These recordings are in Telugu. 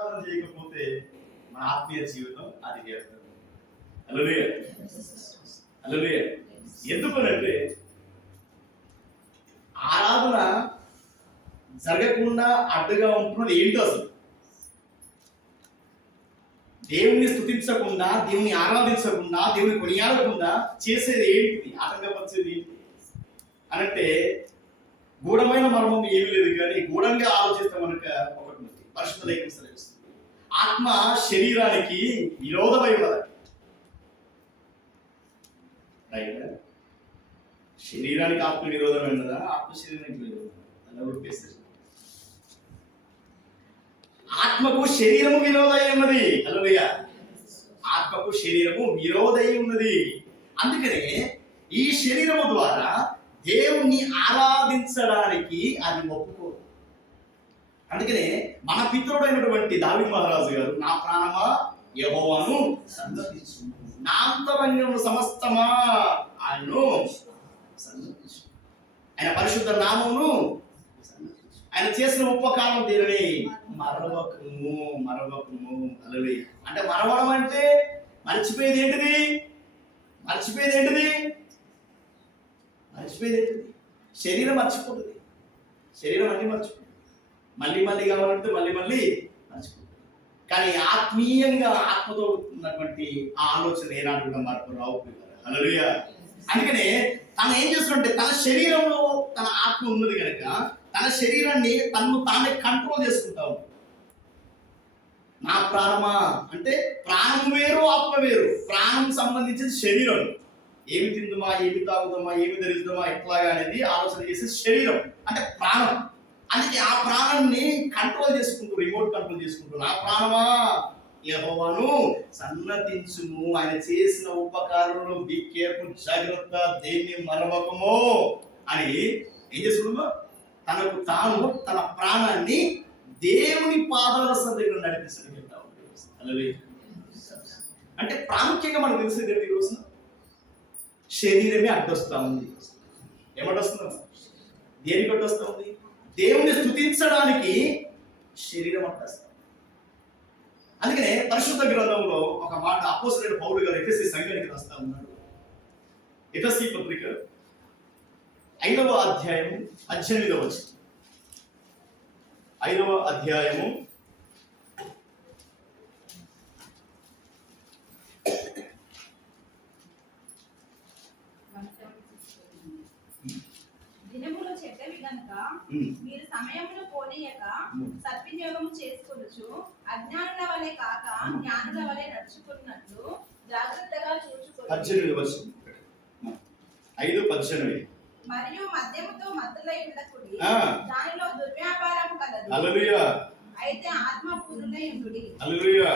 ఆరాధన చేయకపోతే మన ఆత్మీయ జీవితం అది వ్యర్థం. హల్లెలూయా, హల్లెలూయా. ఎందుకనంటే ఆరాధన జరగకుండా అడ్డుగా ఉంటున్నది ఏంటో అసలు? దేవుణ్ణి స్తుతించకుండా, దేవుని ఆరాధించకుండా, దేవుని కొనియాడకుండా చేసేది ఏంటి? ఆటంకపరిచేది ఏంటి అనంటే గూఢమైన మర్మం ఏమీ లేదు, కానీ గూఢంగా ఆలోచిస్తే మనకు ఒకటి ఉంది. పరిశుద్ధ లేఖనం సెలవిస్తుంది, ఆత్మ శరీరానికి విరోధమై ఉన్నది. రైట్? శరీరానికి ఆత్మ విరోధమై ఉన్నదా? ఆత్మ శరీరానికి విరోధం అలా ఉడిపేస్తారు. ఆత్మకు శరీరము విరోధై ఉన్నది. హల్లెలూయా. ఆత్మకు శరీరము విరోధై ఉన్నది. అందుకనే ఈ శరీరము ద్వారా దేవుణ్ణి ఆరాధించడానికి అది ఒప్పుకోదు. అందుకనే మన పితరుడైనటువంటి దావీదు మహారాజు గారు, నా ప్రాణమా యెహోవాను సన్నతించు, నా అంతరంగము సమస్తమా ఆయనను సన్నతించు, ఆయన పరిశుద్ధ నామమును, ఆయన చేసిన ఉపకారం దీనిని మరవకము, మరవకము. హల్లెలూయా. అంటే మరవడం అంటే మర్చిపోయేది ఏంటిది? మర్చిపోయేది ఏంటిది? మర్చిపోయేది ఏంటిది? శరీరం మర్చిపోతుంది. శరీరం అన్ని మర్చిపోతుంది. మళ్ళీ మళ్ళీ కావాలంటే మళ్ళీ మళ్ళీ మర్చిపోతుంది. కానీ ఆత్మీయంగా ఆత్మతో ఉన్నటువంటి ఆ ఆలోచన ఏనాడు కూడా మార్పు రావు. హల్లెలూయా. అందుకనే తను ఏం చేస్తుంటే తన శరీరంలో తన ఆత్మ ఉన్నది కనుక తన శరీరాన్ని తను తానే కంట్రోల్ చేసుకుంటా ఉంది. నా ప్రాణమా అంటే ప్రాణం వేరు, ఆత్మ వేరు. ప్రాణం సంబంధించిన శరీరం, ఏమి తిందుమా, ఏమి తాగుదామా, ఏమి ధరిద్దామా, ఎట్లాగా అనేది ఆలోచన చేసే శరీరం అంటే ప్రాణం. అందుకే ఆ ప్రాణాన్ని కంట్రోల్ చేసుకుంటూ, రిమోట్ కంట్రోల్ చేసుకుంటూ, నా ప్రాణమా యెహోవాను సన్నతించుము, ఆయన చేసిన ఉపకారంలో బి కేర్ఫుల్, జాగ్రత్త, దేన్ని మరవకము అని ఏం చేస్తున్నామో తనకు తాను తన ప్రాణాన్ని దేవుని పాదాల దగ్గర నడిపిస్తాడు. అంటే ప్రాముఖ్యంగా మనకు తెలిసేది ఏంటి? ఈరోజు శరీరమే అడ్డొస్తా ఉంది. ఏమడ్డొస్తుందా? దేనికి అడ్డొస్తా ఉంది? దేవుని స్తుతించడానికి శరీరం అడ్డొస్తా. అందుకనే పరిశుద్ధ గ్రంథంలో ఒక మాట అపోస్తలుడైన పౌలు గారు ఎఫెసీ సంఘానికి రాస్తా ఉన్నాడు. ఎఫెసీ పత్రిక 5వ అధ్యాయము 18వ వచనం. 5వ అధ్యాయము 'దినములు చెడ్డవి గనుక మీరు సమయమును పోనీయక సద్వినియోగము చేసుకొనుచు అజ్ఞానుల వలె కాక జ్ఞానుల వలె నడుచుకున్నట్లు జాగ్రత్తగా చూచుకొనుడి.' 18వ వచనం. 5:18. మరియు మద్యముతో మత్తులై ఉండకుడి, దానిలో దుర్వ్యాపారము కలదు. హల్లెలూయా. అయితే ఆత్మ పూర్ణులై ఉండుడి. హల్లెలూయా.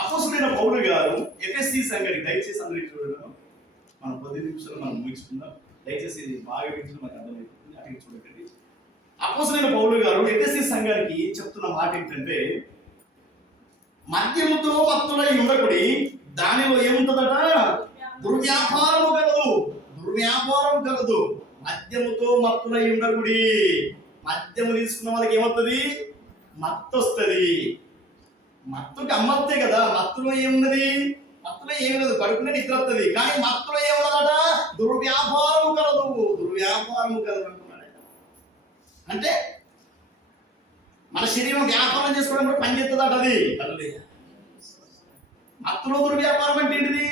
అపోస్తలుడైన పౌలు గారు ఎఫెసీ సంఘానికి, దయచేసి అందరికీ చూడడం, మనం 10 నిమిషాలు మనం ముగించుకుందాం. దయచేసి ఇది బాగా వింటున్న మనకు అర్థమవుతుంది, అటు చూడకండి. అపోస్తలుడైన పౌలు గారు ఎఫెసీ సంఘానికి చెప్తున్న మాట ఏంటంటే, మద్యముతో మత్తులై ఉండకుడి, దానిలో ఏముంటుందట? దుర్వ్యాపారము కలదు. దుర్వ్యాపారం కలదు. మద్యముతో మత్తులై ఉండకుడి. మద్యము తీసుకున్న వాళ్ళకి ఏమవుతుంది? మత్తు వస్తుంది. మత్తుకి అమ్మత్తే కదా. మత్తులో ఏమున్నది? మత్తులో ఏమి లేదు, కడుపునే నిద్ర వస్తుంది. కానీ మత్తులో ఏమున్నదట? దుర్వ్యాపారము కలదు. దుర్వ్యాపారము కలదు అంటున్నాడు. అంటే మన శరీరం వ్యాపారం చేసుకోవడం కూడా పని చేస్తుందట అది. మత్తులో దుర్వ్యాపారం అంటే ఏంటిది?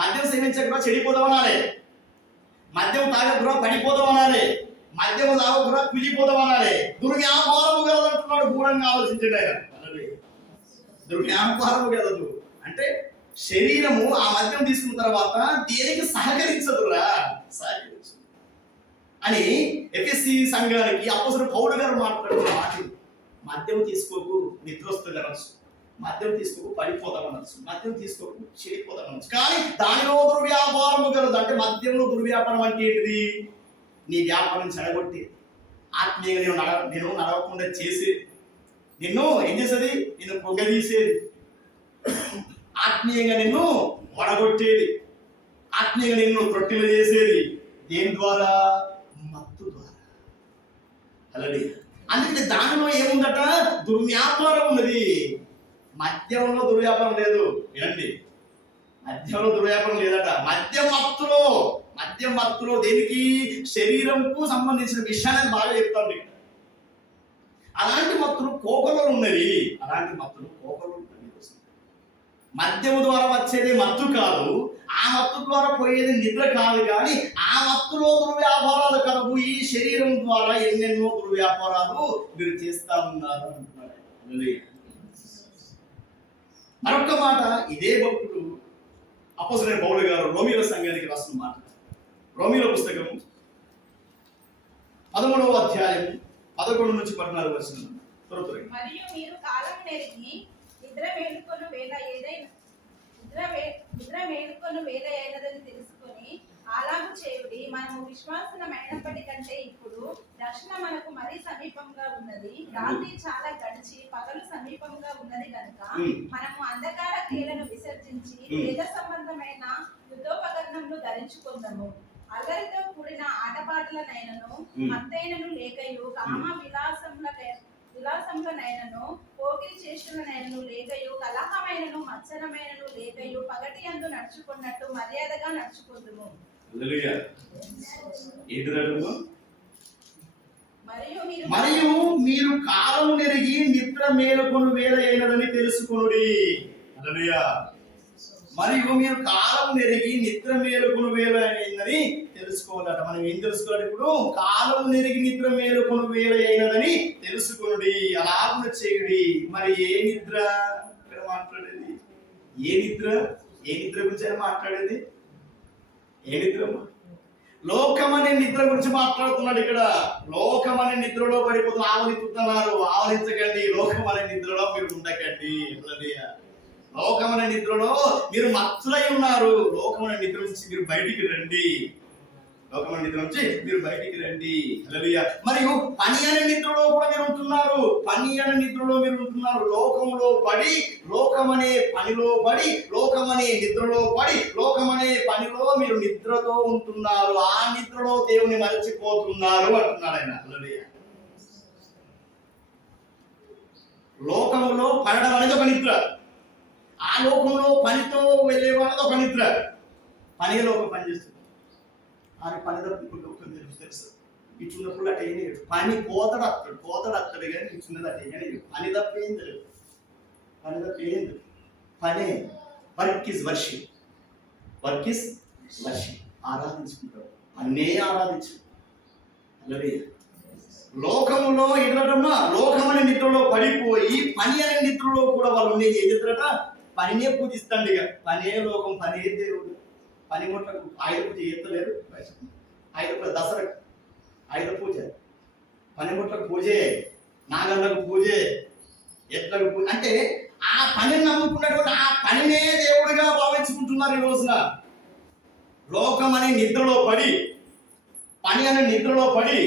మద్యం సేవించకుండా చెడిపోదాం అనాలి, మద్యం తాగకుండా పడిపోదాం అనాలి, మద్యం తాగకుండా కులిపోదాం అనాలి. దుర్వ్యాపారము కలదంటున్నాడు. దూరంగా ఆలోచించండి ఆయన. దుర్వ్యాపారము కలదు అంటే శరీరము ఆ మద్యం తీసుకున్న తర్వాత దేనికి సహకరించదురా, సహకరించదు అని ఎఫెసీ సంఘానికి అపోస్తలుడు పౌలు గారు మాట్లాడుతున్న మాటలు. మద్యం తీసుకోకు, నిద్ర వస్తుంది అనొచ్చు. మద్యం తీసుకోకు, పడిపోదాం అనొచ్చు. మద్యం తీసుకోకు, చెడిపోదాం అనొచ్చు. కానీ దానిలో దుర్వ్యాపారము కలదు. అంటే మద్యంలో దుర్వ్యాపారం అంటే ఏంటిది? నీ వ్యాపారం చెడగొట్టి ఆత్మీయంగా నేను నడవకుండా చేసేది, నిన్ను ఏం చేసేది? నిన్ను పొగదీసేది, ఆత్మీయంగా నిన్ను వడగొట్టేది, ఆత్మీయంగా నిన్ను రొట్టెలు చేసేది. దేని ద్వారా? మత్తు ద్వారా. హల్లెలూయా. అందుకని దానిలో ఏముందట? దుర్వ్యాపారం ఉన్నది. మద్యంలో దుర్వ్యాపారం లేదు. వినండి, మద్యంలో దుర్వ్యాపారం లేదట. మద్యం మత్తులో దేనికి? శరీరంకు సంబంధించిన విషయాన్ని బాగా చెప్తాను. అలాంటి మత్తులు కోకలో ఉన్నవి. మద్యము ద్వారా వచ్చేది మత్తు కాదు, ఆ మత్తు ద్వారా పోయేది నిద్ర కాదు. కానీ ఆ మత్తులో దుర్వ్యాపారాలు కలుగు. ఈ శరీరం ద్వారా ఎన్నెన్నో దుర్వ్యాపారాలు మీరు చేస్తా ఉన్నారు అంటున్నారు. మరొక మాట, ఇదే భక్తుడు అపోస్తలుడైన పౌలు గారు రోమీయుల సంఘానికి రాసిన మాట. రోమీయుల పుస్తకం 13వ అధ్యాయం 11 నుంచి 14 వచనం. మరియు మీరు కాలం నెరిగి నిద్ర మేలుకొను వేళ అయినదని తెలుసుకొని అలాగు చేయుడి. మనము విశ్వాసమైనప్పటికంటే ఇప్పుడు రక్షణ మనకు మరీ సమీపంగా ఉన్నది. రాత్రి చాలా గడిచి పగలు సమీపంగా ఉన్నది కనుక మనము అంధకార క్రియలను విసర్జించి తేజ సంబంధమైన యుద్ధోపకరణములు ధరించుకుందాము. అల్లరితో కూడిన ఆటపాటలనైనను మత్తైనను లేకయు కామ విలాసములనైనను పోకిరి చేష్టలనైనను లేకయు కలహమైనను మత్సరమైనను లేకయు పగటి యందు నడుచుకున్నట్టు మర్యాదగా నడుచుకుందుము. మరియు మీరు కాలం నెరిగి నిద్ర మేలుకొను వేళ అయినదని తెలుసుకొనుడి. హల్లెలూయా. మరియు మీరు కాలం నెరిగి నిద్ర మేలుకొను వేళ అయినదని తెలుసుకోవాలట. మనం ఏం తెలుసుకోవాలి ఇప్పుడు? కాలం నెరిగి నిద్ర మేలుకొను వేళ అయినదని తెలుసుకొనుడి, అలాగున చేయుడి. మరి ఏ నిద్ర ఇక్కడ మాట్లాడేది? ఏ నిద్ర గురించి మాట్లాడేది? ఏ నిద్ర? లోకం అనే నిద్ర గురించి మాట్లాడుతున్నాడు ఇక్కడ. లోకం అనే నిద్రలో పడిపోతున్న ఆవలించకండి. లోకం అనే నిద్రలో మీరు ఉండకండి. లోకం అనే నిద్రలో మీరు మత్తులై ఉన్నారు. లోకం అనే నిద్ర నుంచి మీరు బయటికి రండి. హల్లెలూయా. మరియు పని అనే నిద్రలో కూడా మీరు ఉంటున్నారు. లోకంలో పడి, లోకమనే పనిలో పడి, లోకమనే నిద్రలో పడి, లోకమనే పనిలో మీరు నిద్రతో ఉంటున్నారు. ఆ నిద్రలో దేవుని మరచిపోతున్నారు అంటున్నాడు ఆయన. హల్లెలూయా. లోకంలో పడడం అనేది ఒక నిద్ర, ఆ లోకంలో పనితో వెళ్ళేవాళ్ళది ఒక నిద్ర. పనిలో ఒక పని చేస్తుంది. ఆయన పని తప్పినప్పుడు తెలుసు. ఇచ్చున్నప్పుడు అట్ట ఏం లేదు. పని పోతాడు అత్తడు కానీ ఇచ్చున్నది అట్ట ఏం లేదు. పని తప్పేం తెలియదు. పనే. Work is worship. ఆరాధించుకుంటాడు. అన్నే ఆరాధించు. లోకములో ఎదురటమ్మా, లోకం అనే నిద్రలో పడిపోయి పని అనే నిద్రలో కూడా వాళ్ళు ఉండేది ఏం చెప్తారట? పనినే పూజిస్తాండి. ఇక పనే లోకం, పనే దేవుడు. పని ముట్లకు ఆయుధ పూజ చేస్తలేరు. దసరా ఆయుధ పూజ, పనిముట్లకు పూజే, నాగళ్ళకు పూజే, ఎట్లకు పూజ. అంటే ఆ పనిని నమ్ముకున్నటువంటి ఆ పనినే దేవుడిగా భావించుకుంటున్నారు ఈ రోజున. లోకం అనే నిద్రలో పడి, పని అనే నిద్రలో పడి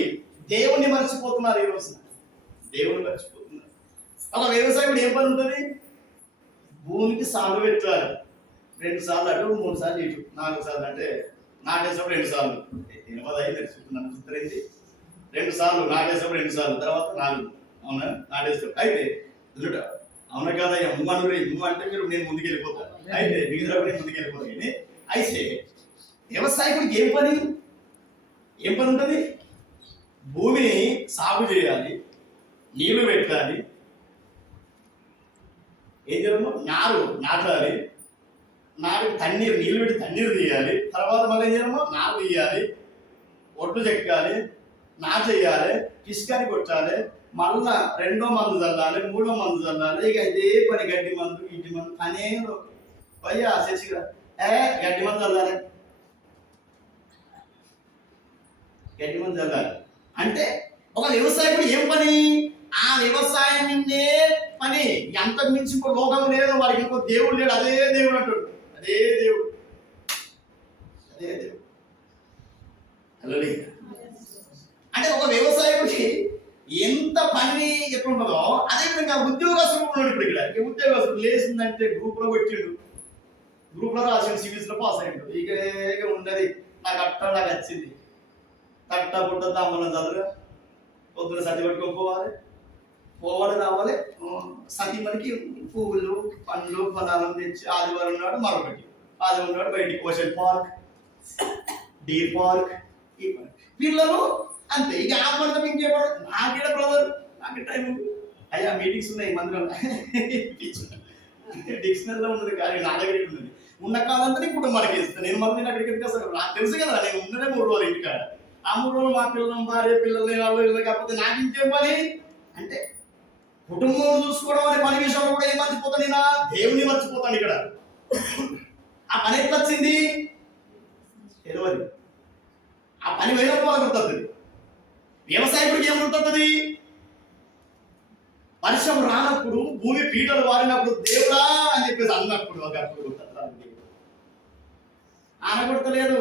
దేవుణ్ణి మర్చిపోతున్నారు ఈ రోజున. ఒక వ్యవసాయుడు ఏం పని ఉంటుంది? భూమికి సాగు పెట్టాలి. 2 సార్లు అటు, 3 సార్లు ఇటు, 4 సార్లు. అంటే నాటేసినప్పుడు 2 సార్లు. 80 తెలుసుకుంటున్నాను. 2 సార్లు నాటేసినప్పుడు 2 సార్లు, తర్వాత 4. అవునా? నాటేసినప్పుడు అయితే అవునా కదా? ముమ్మ అంటే మీరు నేను ముందుకెళ్ళిపోతాను. అయితే మిగతా నేను ముందుకెళ్ళిపోతాను. అయితే వ్యవసాయకుడికి ఏం పని ఉంటుంది? భూమిని సాగు చేయాలి, నీళ్లు పెట్టాలి, ఏం చేయాలి? నారు నాటాలి, నీళ్ళు పెట్టి తన్నీరు తీయాలి, తర్వాత మళ్ళీ ఏం చేయాలమ్మా? నారు తీయాలి, ఒడ్లు చెక్కాలి, నాటేయాలి, పిస్కాని కొట్టాలి, మళ్ళా 2వ మందు చల్లాలి, 3వ మందు చల్లాలి. ఇక ఇదే పని. గడ్డి మందు, ఇంటి మందు పనే. పోయ్యా శశిగా గడ్డి మందు చల్లాలి, అంటే ఒక వ్యవసాయకుడు ఏం పని? ఆ వ్యవసాయమే పని. ఎంతకు మించి ఇంకో లోకం లేదు, వాడికి ఇంకో దేవుడు లేడు. అదే దేవుడు అంటాడు. అదే దేవుడు. అంటే ఒక వ్యవసాయకుడికి ఎంత పని ఎట్లుంటుందో అదే విధంగా ఉద్యోగస్తులు ఉన్నాడు. ఇప్పుడు ఇక్కడ ఉద్యోగస్తులు లేచిందంటే గ్రూప్లో పెట్టిండు, గ్రూప్లో రాసిండు, సివిల్స్లో పాస్ అయ్యిండు. ఇక ఉన్నది నాకు వచ్చింది. కట్ట పుట్ట తమ్మన చదువుగా పొద్దున సర్ది పెట్టుకోపోవాలి, పోవాలి రావాలి. సతీమణికి పువ్వులు పండ్లు ఫలాలు తెచ్చి ఆదివారం నాడు మరొకటి, ఆదివారం నాడు బయటికి ఓషన్ పార్క్, డీర్ పార్క్, ఈ పార్క్. పిల్లలు అంతే. ఇక ఆ పండుగ ఇంకేవాడు నాకేడ బ్రదర్ నాకు టైం అయ్యా మీటింగ్స్ ఉన్నాయి మందిరం డిక్షనరీలో ఉన్నది కానీ నా దగ్గర ఉన్నది. ఉన్న కాలంతా కుటుంబానికి ఇస్తాను నేను. మళ్ళీ నేను అక్కడికి ఎందుకు అసలు నాకు తెలుసు కదా, నేను ఉన్నదే 3 రోజులు ఇంటికాడ. ఆ 3 రోజులు మా పిల్లలు భార్య పిల్లల్ని వాళ్ళు కాకపోతే నాకు ఇంకేం పని అంటే కుటుంబం చూసుకోవడం అనే పని విషయంలో కూడా ఏం మర్చిపోతాను నేను? దేవుని మర్చిపోతాను ఇక్కడ. ఆ పని ఎట్లా వచ్చింది తెలియదు. ఆ పని వేరే వాళ్ళకి గుర్తుంది. వ్యవసాయకుడికి ఏం గుర్తుంది? వర్షం రానప్పుడు భూమి పీటలు వారినప్పుడు దేవుడా అని చెప్పేసి అన్నప్పుడు ఒకప్పుడు గుర్తుంది. ఆనగొడతలేదు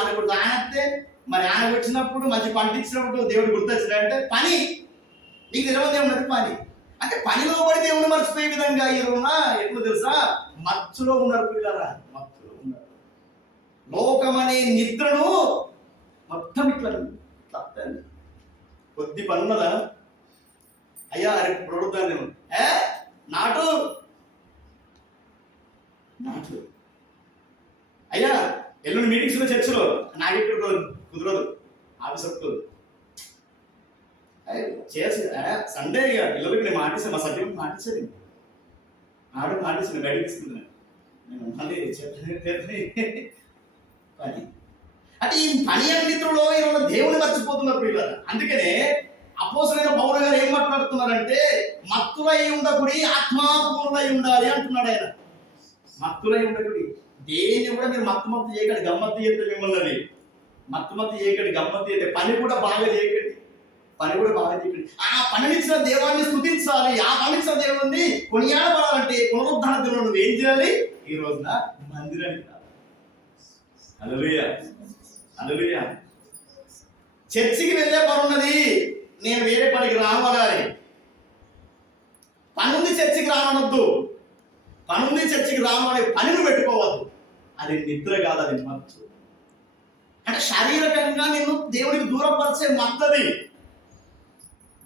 ఆనగొడితే మరి ఆనగొచ్చినప్పుడు మంచి పంట ఇచ్చినప్పుడు దేవుడు గుర్తొచ్చినాడంటే పని నీకు తెలియదు ఏమన్నది పని. అంటే పనిలో పడి దేవుని మర్చిపోయే విధంగా ఈ రోజున ఎప్పుడు తెలుసా మత్తులో ఉన్నారు పిల్లరా, మత్తులో ఉన్నారు. లోకం అనే నిద్రను మొత్తం ఇట్లా తప్పండి. కొద్ది పని ఉన్నదా అయ్యా రేపు ప్రొడుతాను నేను నాటు అయ్యా ఎల్లుండి మీటింగ్స్లో చర్చలో నాకెక్కడ కుదరదు ఆఫీస్ వస్తుంది చేసి సండే ఇక పిల్లలకి నేను మాటిస్తాను. మా సబ్జెక్ట్ మాటిస్తాను ఆడు మాటిస్తాను బయటకు తీసుకుంటున్నాను నేను మళ్ళీ పని. అంటే ఈ పని అన్నింటిలో ఈరోజు దేవుని మర్చిపోతున్నారు పిల్లలు. అందుకనే అపోస్తలుడైన పౌలు గారు ఏం మాట్లాడుతున్నారంటే మత్తులై ఉండకుడి ఆత్మాపూర్ణులై ఉండాలి అంటున్నాడు ఆయన. మత్తులై ఉండకుడి. దేన్ని కూడా మీరు మత్తు చేయకండి, గమ్మత్తు చేస్తే మిమ్మల్ని మత్తు చేయకండి, గమ్మత్తు చేస్తే పని కూడా బాగా చేయకండి. ఆ పనినిచ్చిన దేవాన్ని స్తుతించాలి. ఆ పనినిచ్చిన దేవుణ్ణి కొనియాడబడాలంటే పునరుద్ధరణ దినం నువ్వు ఏం చేయాలి? ఈ రోజున మందిరానికి రావాలి. హల్లెలూయా హల్లెలూయా. చర్చికి వెళ్ళే పని ఉన్నది, నేను వేరే పనికి రావాలి. పనుంది చర్చికి రానొద్దు. పనుంది చర్చికి రావాలనే పనిని పెట్టుకోవద్దు. అది నిద్ర కాదు, అది మత్తు. అంటే శారీరకంగా నిన్ను దేవుడికి దూరపరిచే మత్తది.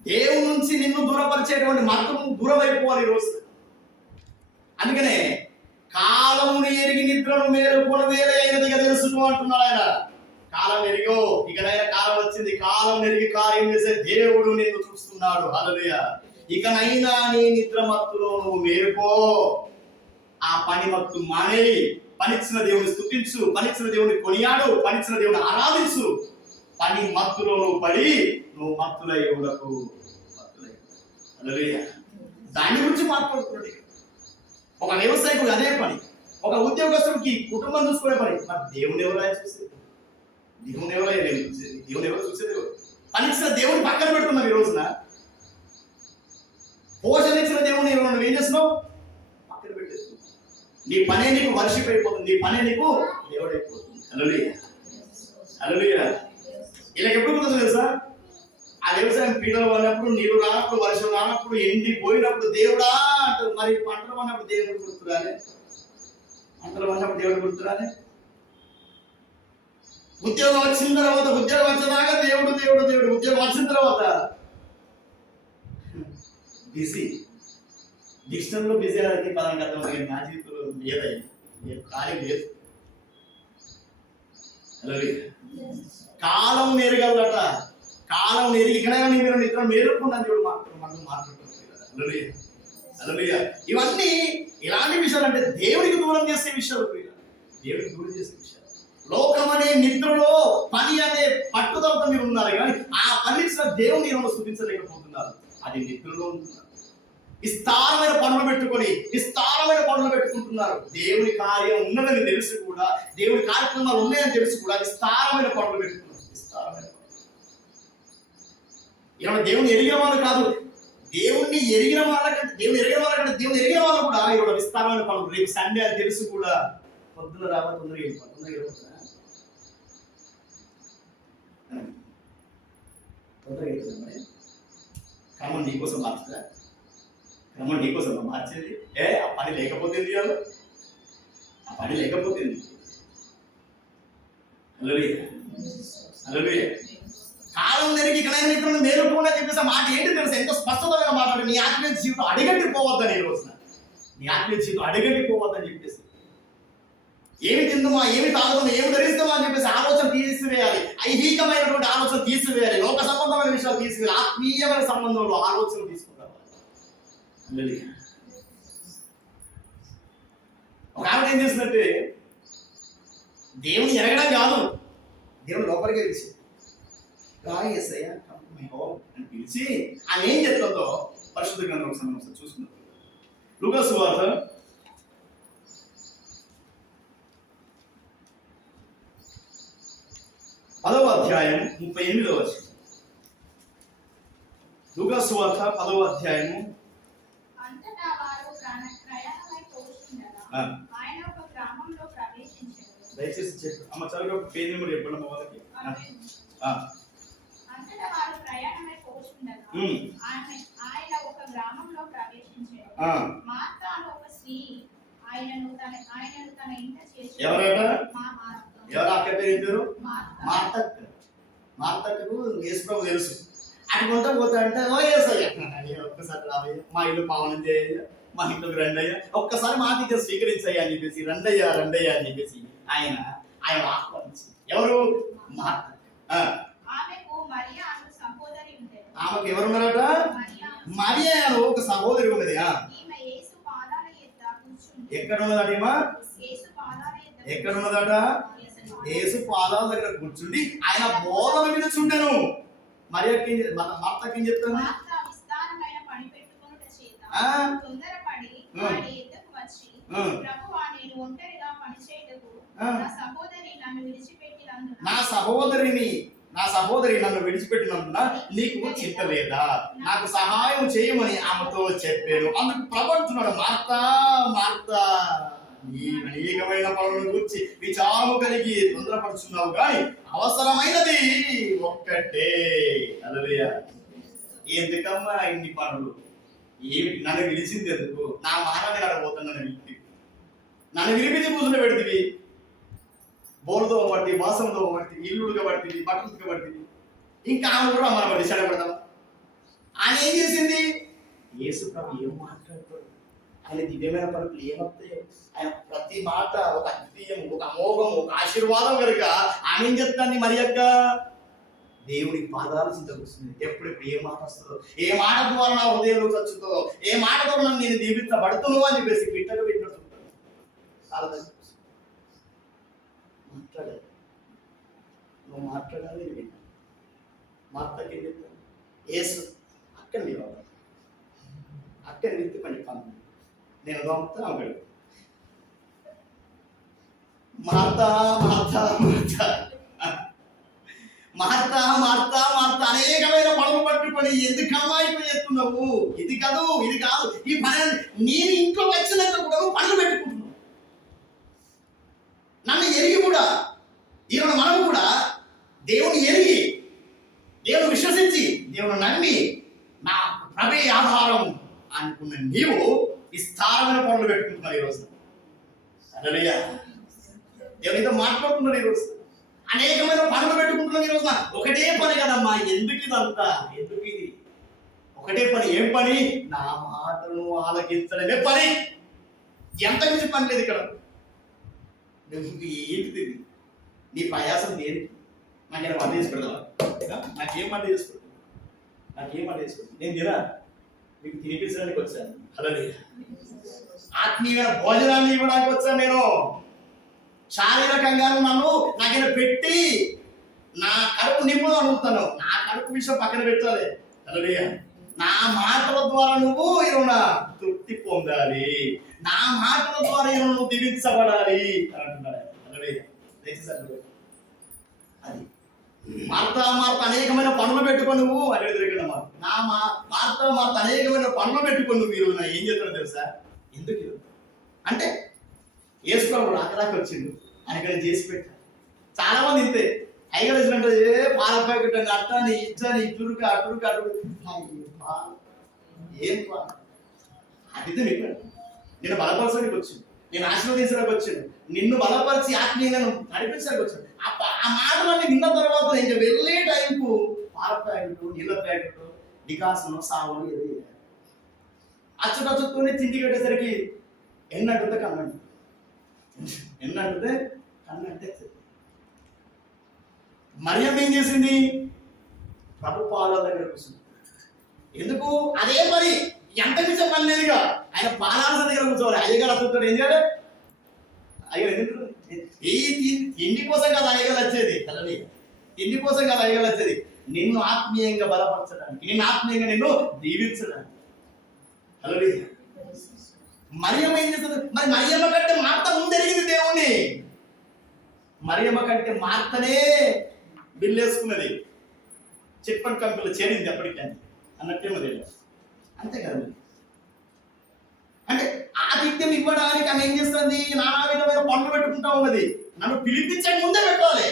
దేవుడి నుంచి నిన్ను దూరపరిచేటువంటి మత్తు దూరం అయిపోవాలి ఈరోజు. అందుకనే కాలమును ఎరిగి నిద్రను మేలుకొని వేరే అయినదిగా తెలుసుకో అంటున్నాడు ఆయన. కాలం ఎరిగో, ఇకనైనా కాలం వచ్చింది. కాలం ఎరిగి కార్యం చేసే దేవుడు నిన్ను చూస్తున్నాడు. హల్లెలూయా. ఇకనైనా నీ నిద్ర మత్తులో నువ్వు మేలుకో. ఆ పని మత్తు మానేయి. పనిచ్చిన దేవుని స్తుతించు, పనిచ్చిన దేవుని కొనియాడు, పనిచ్చిన దేవుని ఆరాధించు. పని మత్తులో నువ్వు పడి నువ్వు మత్తులై ఉండకు. హల్లెలూయా. దాని గురించి మాట్లాడుతున్నాడు. ఒక వ్యవసాయకుడు అదే పని, ఒక ఉద్యోగస్తుడికి కుటుంబం చూసుకునే పని. మరి దేవుని ఎవరైనా చూసేది? దేవుని ఎవరో చూసేది? పనిచ్చిన దేవుని పక్కన పెడుతున్నావు ఈ రోజున. పోషణ ఇచ్చిన దేవుని నువ్వు ఏం చేస్తున్నావు? పక్కన పెట్టేస్తున్నావు. నీ పనే నీకు వర్షిప్ అయిపోతుంది, నీ పనే నీకు దేవుడు అయిపోతుంది. హల్లెలూయా హల్లెలూయా. ఇలా ఎప్పుడు కుదరదు తెలుసా? ఆ వ్యవసాయం పీడలు పడినప్పుడు, నీరు రానప్పుడు, వర్షం రానప్పుడు, ఎండిపోయినప్పుడు దేవుడా అంటారు. మరి పంటలు పడినప్పుడు దేవుడు గుర్తురాలే? పంటలు పడినప్పుడు దేవుడు గుర్తురాలే? ఉద్యోగం వచ్చిన తర్వాత, ఉద్యోగం వచ్చేదాకా దేవుడు దేవుడు దేవుడు. ఉద్యోగం వచ్చిన తర్వాత బిజీ. డిక్షనరీలో బిజీ అనేది పదం అర్థం. నా జీవితంలో లేదయ్యి ఖాళీ లేదు. కాలం నెరగలట. కాలం నెరిగి ఇక్కడ మీరు నిద్ర మేలుకున్నాను దేవుడు మాట్లాడుతున్నారు. ఇవన్నీ ఇలాంటి విషయాలు అంటే దేవుడికి దూరం చేసే విషయాలు. దేవుడికి దూరం చేసే విషయాలు. లోకం అనే నిద్రలో పని అనే పట్టుదలతో మీరు ఉన్నారు, కానీ ఆ పనిచ్చిన దేవుని స్తుతించలేకపోతున్నారు. అది నిద్రలో ఉంటున్నారు. విస్తారమైన పనులు పెట్టుకుంటున్నారు. దేవుని కార్యం ఉన్నదని తెలిసి కూడా, దేవుని కార్యక్రమాలు ఉన్నాయని తెలిసి కూడా విస్తారమైన పనులు పెట్టుకున్నారు. విస్తారమైన ఇలా దేవుని ఎరిగిన వాళ్ళు కాదు, దేవుని ఎరిగిన వాళ్ళకంటే దేవుని ఎరిగిన వాళ్ళు కూడా ఇలా విస్తారమైన పనులు. రేపు సండే అని తెలిసి కూడా పొద్దున రావాలి, తొందరగా క్రమం నీకోసం మార్చుదా? క్రమం నీకోసం మార్చేది. ఆ పని లేకపోతే ఆ పని లేకపోతే హల్లెలూయా హల్లెలూయా. కాలం నెరిగి కఠినమైన ఇతరులను మేలుకోండి అని చెప్పేసి ఆ మాట ఏంటి తెలుసా? ఎంత స్పష్టతమైన మాట అంటే నీ ఆత్మీయ జీవితం అడగట్టిపోవద్దని. ఈ రోజున నీ ఆత్మీయ జీవితం అడగట్టిపోవద్దని చెప్పేసి ఏమి తిందుమా, ఏమి తాగుదామా, ఏమి ధరిస్తామా అని చెప్పేసి ఆలోచన తీసివేయాలి. ఐహికమైనటువంటి ఆలోచన తీసివేయాలి. లోక సంబంధమైన విషయాలు తీసివేయాలి. ఆత్మీయమైన సంబంధంలో ఆలోచన తీసుకుంటారు. ఒక ఆవిడ ఏం చేసిందంటే దేవుని ఎరగడం కాదు, దేవుని లోపలికి పిలిచి యేసయ్య అని పిలిచి ఆమె ఏం చెప్తుందో పరిశుద్ధ గ్రంథం ఒకసారి చూసుకుందాం. లూకా సువార్త 10వ అధ్యాయం 38వ వచనం. లూకా సువార్త 10వ అధ్యాయము. అంతటా వారు ప్రయాణమై పోచుండగా ఆయన ఒక గ్రామంలో ప్రవేశించారు. దయచేసి చెప్పు అమ్మ, చదువు పేరు నెంబర్ చెప్పండి అమ్మ వాళ్ళకి. అంతటా వారు ప్రయాణమై పోచుండగా ఆయన ఒక గ్రామంలో ప్రవేశించారు. మార్త అనే ఒక స్త్రీ ఆయనను తన ఇంట చేర్చుకుంది. ఎవరు అక్క పేరు? మార్తకు యేసుప్రభు తెలుసు. అటు కొంత పోతా అంటే ఓ యేసయ్య ఒక్కసారి రావయ్య, మా ఇల్లు పావనం చేయయ్య, మా ఇంట్లోకి రండయ్య, ఒక్కసారి మా దగ్గర స్వీకరించయ్యా అని చెప్పేసి రండయ్య అని చెప్పేసి ఆయన ఆహ్వానించి. ఎవరు? మార్త. ఆమెకు ఎవరున్నారట? మరియా అని ఒక సహోదరి ఉన్నది. ఎక్కడ ఉన్నదట? ఎక్కడ ఉన్నదట? యేసు పాదాల దగ్గర కూర్చుండి ఆయన బోధన మీద చుండెను. మరియకి మార్తకి ఏం చెప్తాను? నా సహోదరి నన్ను విడిచిపెట్టినందున నీకు చింత లేదా? నాకు సహాయం చేయమని ఆమెతో చెప్పాను. అందుకు ప్రభు అంటున్నాడు, మార్తా మార్తా, నీ అనేకమైన పనులను గురించి విచారము కలిగి తొందరపడుచున్నావు, కానీ అవసరమైనది ఒక్కటే. హల్లెలూయా. ఎందుకమ్మా ఇన్ని పనులు? ఏమి నన్ను పిలిచింది ఎందుకు? నా మానవి నడబోతున్నా నన్ను విలిపించి కూర్చుని పెడితివి, బోలుతో పడితే, వాసనతో పడితే, ఇల్లుడుగా పడితే, బట్టలుగా పడితే, ఇంకా ఆమె కూడా మన పడి చెడబడతాం. ఆయన ఏం చేసింది? యేసు ప్రభు ఏం మాట్లాడతాడు? ఆయన దివ్యమైన పనులు ఏమవుతాయో, ఆయన ప్రతి మాట ఒక అద్భుతం, ఒక అమోఘం, ఒక ఆశీర్వాదం కనుక ఆమె ఏం చెప్తాంది? మరి యొక్క దేవుని పాదాలు చింతకొస్తుంది. ఎప్పుడెప్పుడు ఏ మాట వస్తుందో, ఏ మాట ద్వారా నా హృదయంలో వచ్చుతో, ఏ మాటతో నన్ను నేను దీవించబడుతున్నావు అని చెప్పేసి బిడ్డగా పెట్టినట్టు మాట్లాడాలి. నువ్వు మాట్లాడాలి. మాట్లాడి ఏం చెప్తాను? యేసు అక్కడ నిలవాలి, అక్కడ నిత్తి పని పని నేను పంపుతాను. అక్కడు Martha Martha Martha Martha Martha Martha అనేకమైన పనులు పట్టుకొని ఎందుకమ్మా ఇప్పుడు చెప్తున్నావు? ఇది కాదు, ఇది కాదు, ఈ పని నేను ఇంట్లో వచ్చినాక కూడా పనులు పెట్టుకుంటున్నావు. నన్ను ఎరిగి కూడా ఈరోజు మనం కూడా దేవుని ఎరిగి, దేవుని విశ్వసించి, దేవుని నమ్మి నా ప్రభే ఆధారం అనుకున్న నీవు విస్తారమైన పనులు పెట్టుకుంటున్నావు ఈరోజు. హల్లెలూయా. దేవునితో మాట్లాడుతున్నాడు ఈరోజు. అనేకమైన పనులు పెట్టుకుంటున్నాను ఈరోజు. ఒకటే పని కదమ్మా, ఎందుకు ఇదంతా? ఎందుకు ఇది? ఒకటే పని. ఏం పని? నా మాటను ఆలకించడమే పని. ఎంత మించి పని లేదు ఇక్కడ. ఏంటిది? నీ ప్రయాసం దేనికి? నాకేమైనా వంట చేసి పెడతావా? నాకేం వంట చేసి పెడతావు? నాకేం వంట చేసి పెడతావు? నేను తినా, మీకు తినిపించడానికి వచ్చాను. హల్లెలూయా. ఆత్మీయ భోజనాన్ని ఇవ్వడానికి వచ్చాను నేను. శారీరకంగా నన్ను నాకైనా పెట్టి నా కడుపు నింపు అడుగుతాను. నా కడుపు విషయం పక్కన పెట్టాలి. హల్లెలూయా. నా మాటల ద్వారా నువ్వు ఈరోజు తృప్తి పొందాలి. నా మాటల ద్వారా నువ్వు దీవించబడాలి అంటున్నాడు. హల్లెలూయా. అది మార్తా మార్త అనేకమైన పనులు పెట్టుకొని నువ్వు అదే తిరగడమ్మా. నా మార్తా మార్త అనేకమైన పనులు పెట్టుకొని నువ్వు ఈరోజు ఏం చేస్తావు తెలుసా? ఎందుకు అంటే యేసు ప్రభు రాకరాకి వచ్చిండు, ఆయన చేసి పెట్టారు. చాలా మంది ఇంతే ఐగలేసినట్టు పాల ప్యాకెట్ అని అట్టని ఇచ్చని ఇటురుక అటురుక అటు ఏం అది నేను బలపరచడానికి వచ్చింది, నేను ఆశీర్వదించడానికి వచ్చాను, నిన్ను బలపరిచి ఆత్మీయంగా నడిపించడానికి వచ్చాను. ఆ మాటలన్నీ విన్న తర్వాత ఇంకా వెళ్ళే టైంకు పాల ప్యాకెట్, నీళ్ళ ప్యాకెట్, డికాసను, సావలు ఏది అచ్చుతోనే తిండి కట్టేసరికి ఎన్నంటుందో కన్నంటు, ఎన్నంటుందే కన్నంటే. మరియమ్మ ఏం చేసింది? ప్రభు పాదాల దగ్గర కూర్చుంది. ఎందుకు? అదే మరి ఎంత మించే పని లేదుగా. ఆయన పాదాల దగ్గర కూర్చోవాలి. అయ్యగారు అత్తుంటాడు, ఏం చేయాలి? అయ్యగారు ఎందుకు? ఈ తిండి కోసం కదా అయ్యగారు వచ్చేది. అలానే తిండి కోసం కదా అయ్యగారు వచ్చేది. నిన్ను ఆత్మీయంగా బలపరచడానికి, నిన్ను ఆత్మీయంగా నిన్ను దీవించడానికి. అలానే మరియమ్మ ఏం చేస్తుంది? మరి మరియమ్మ కంటే మార్త ముందు ఎరిగింది దేవుణ్ణి. మరియమ్మ కంటే మార్తనే బిల్లేసుకున్నది. చెప్పని కంపెనీలో చేరింది ఎప్పటికీ అన్నట్టే మరి అంతే కదండి. అంటే ఆతిథ్యం ఇవ్వడానికి ఆమె ఏం చేస్తుంది? నానా విధమైన పనులు పెట్టుకుంటా ఉన్నది. నన్ను పిలిపించక ముందే పెట్టాలి,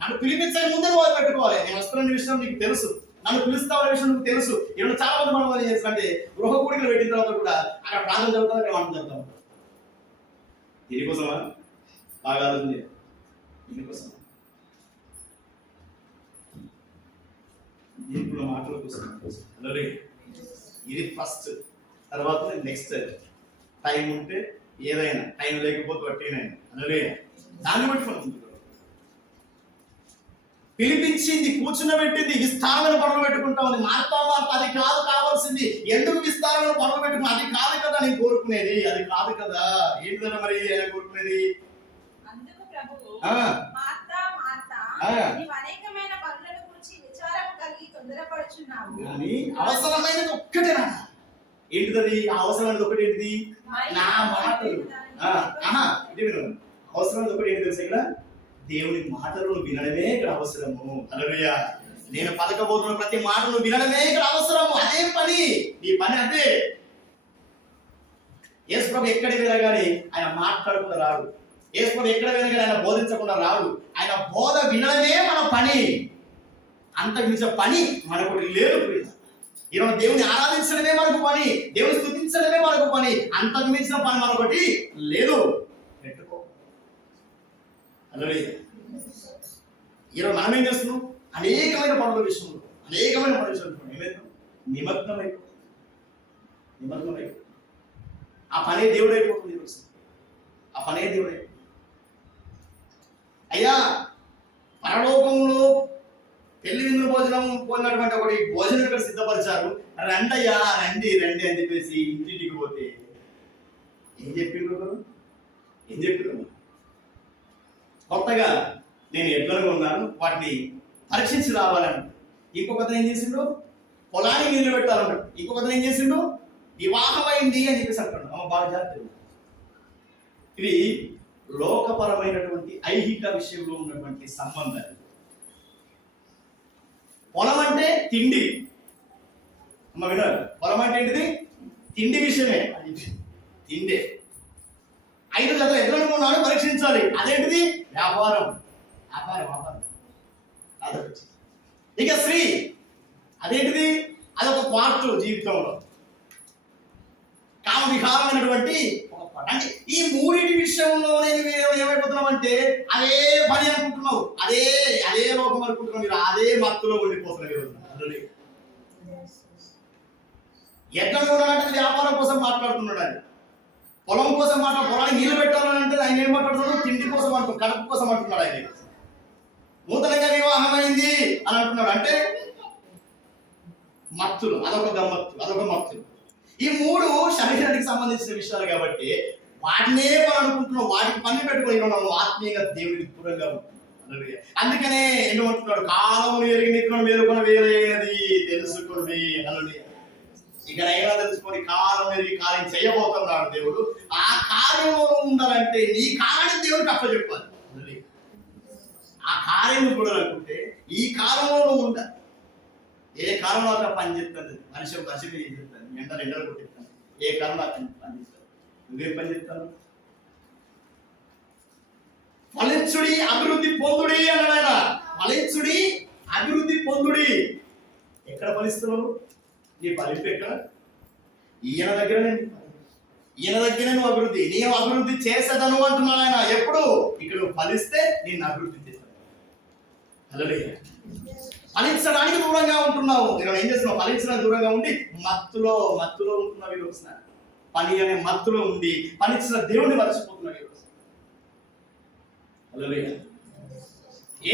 నన్ను పిలిపించక ముందే నువ్వు పెట్టుకోవాలి. నేను వస్తున్న విషయం నీకు తెలుసు, నన్ను పిలుస్తామనే విషయం నీకు తెలుసు. ఇప్పుడు చాలా మంది మనం ఏం చేస్తారంటే గృహ కూడికలు పెట్టిన తర్వాత కూడా అక్కడ ప్రార్థన చదువుతాం, అక్కడ వంట చదువుతాం. దీనికోసమా? బాగా ఆలోచన చేయాలి. దీనికోసం దీనికి మాటలు కోసం ఇది ఫస్ట్. తర్వాత నెక్స్ట్ టైం ఉంటే ఏదైనా, టైం లేకపోతే పట్టినైనా అలాగే దాన్ని బట్టి మనం పిలిపించింది, కూర్చున్నబెట్టింది, విస్తారమైన పనులు పెట్టుకుంటా ఉంది. మార్తా అది కాదు కావాల్సింది. ఎందుకు విస్తారమైన పనులు పెట్టుకున్నా? అది కాదు కదా నేను కోరుకునేది, అది కాదు కదా. ఏంటి కదా మరి ఆయన కోరుకునేది? అవసరమైనది ఒక్కటేనా? ఏంటిది? అవసరమైనది ఒకటి ఏంటిది? నా మాటలు. అవసరమైనది ఒకటి ఏంటి తెలుసు? ఇక్కడ దేవుని మాటలు వినడమే ఇక్కడ అవసరము. హల్లెలూయా. నేను పలకబోతున్న ప్రతి మాటను వినడమే ఇక్కడ అవసరము. అదే పని, నీ పని అదే. యేసు ప్రభు ఎక్కడికి వెళ్ళగానే ఆయన మాట్లాడకుండా రాడు. యేసు ప్రభు ఎక్కడ వెళ్ళగానే ఆయన బోధించకుండా రాడు. ఆయన బోధ వినడమే మన పని. అంతకు మించిన పని మనకొకటి లేదు. ఈరోజు దేవుని ఆరాధించడమే మనకు పని, దేవుని స్తుతించడమే మనకు పని. అంతకు మించిన పని మనకొకటి లేదు. పెట్టుకో. హల్లెలూయా. ఈరోజు మనం ఏం చేస్తున్నాం? అనేకమైన పనుల విషయంలో, అనేకమైన పనుల విషయంలో ఏమైనా నిమగ్నమైపోతుంది. ఆ పనే దేవుడు అయిపోతుంది. ఆ పనే దేవుడు అయిపోతుంది. అయ్యా, పరలోకంలో పెళ్లి విందు భోజనం పోయినటువంటి ఒకటి భోజనం ఇక్కడ సిద్ధపరిచారు. రండయ్యా, రండి రండి అని చెప్పేసి ఇంటికి పోతే ఏం చెప్పిండ్రు? కొత్తగా నేను ఎడ్లను ఉన్నాను, వాటిని పరీక్షించి రావాలని. ఇంకొకతను ఏం చేసిండు? పొలానికి నీళ్ళు పెట్టాలన్నాడు. ఇంకొకతను ఏం చేసిండు? వివాహం అయింది అని చెప్పేసి అంటాడు. అమ్మ బాగా జాగ్రత్త. ఇవి లోకపరమైనటువంటి ఐహిక విషయంలో ఉన్నటువంటి సంబంధాలు. పొలం అంటే తిండి. అమ్మ విన్నారు? పొలం అంటే ఏంటిది? తిండి విషయమే. తిండే. 5 జతల ఎద్దులను కొన్నాడు, పరీక్షించాలి. అదేంటిది? వ్యాపారం. ఇక స్త్రీ అదేంటిది? అదొక పార్ట్ జీవితంలో, కామ విహారమైనటువంటి ఒక పార్ట్. అంటే ఈ మూడింటి విషయంలో నేను ఏమైపోతున్నాం అంటే అదే పని అనుకుంటున్నావు, అదే లోకం అనుకుంటున్నావు. మీరు అదే మత్తులో ఉండిపోతున్నారు ఈరోజు. ఎట్లా చూడాలంటే వ్యాపారం కోసం మాట్లాడుతున్నాడు. ఆయన పొలం కోసం పొలానికి నీళ్ళు పెట్టాలని అంటే ఆయన ఏం మాట్లాడుతున్నాడు? తిండి కోసం అంటున్నాడు, కడుపు కోసం అంటున్నాడు. ఆయన నూతనంగా వివాహం అయింది అని అంటున్నాడు. అంటే మత్తులు, అదొక మత్తులు. ఈ 3 శరీరానికి సంబంధించిన విషయాలు కాబట్టి వాటినే పని అనుకుంటున్నావు, వాటికి పని పెట్టుకుని ఉన్నావు, ఆత్మీయంగా దేవుడికి దూరంగా ఉంటున్నావు. అందుకనే ఏమంటున్నాడు? కాలమును ఎరిగి నిత్యమును మేలుకొని వేరైనది తెలుసుకోండి. హల్లెలూయా. ఇక నైనా తెలుసుకొని కాలం ఎరిగి కార్యం చేయబోతున్నాడు దేవుడు. ఆ కార్యంలో ఉండాలంటే నీ కాలాన్ని దేవుడికి అప్పచెప్పాలి. ఆ కార్యం చూడాలనుకుంటే ఈ కాలంలో ఉండాలి. ఏ కాలంలో అక్కడ పని చేస్తుంది? మనిషి ఏం చెప్తాను? ఎండలు కొట్టిస్తాను. ఏ కాలంలో అక్కడ పని చేస్తాను? నువ్వేం పని చేస్తాను? ఫలించుడి, అభివృద్ధి పొందుడి అన్నాడు ఆయన. ఫలించుడి, అభివృద్ధి పొందుడి. ఎక్కడ ఫలిస్తున్నావు? నీ ఫలింపు ఎక్కడ? ఈయన దగ్గరనే నువ్వు అభివృద్ధి, నేను అభివృద్ధి చేసేదను అంటున్నాడు ఆయన. ఎప్పుడు? ఇక్కడ నువ్వు ఫలిస్తే నిన్ను అభివృద్ధి చేస్తాను. హల్లెలూయా. ఫలించడానికి దూరంగా ఉంటున్నావు. నేను ఏం చేస్తున్నావు? ఫలించడానికి దూరంగా ఉండి మత్తులో ఉంటున్నావు. ఈ రోజున పని అనే మత్తులో ఉండి ఫలించిన దేవుడిని మర్చిపోతున్నావు. ఈ రోజు హల్లెలూయా.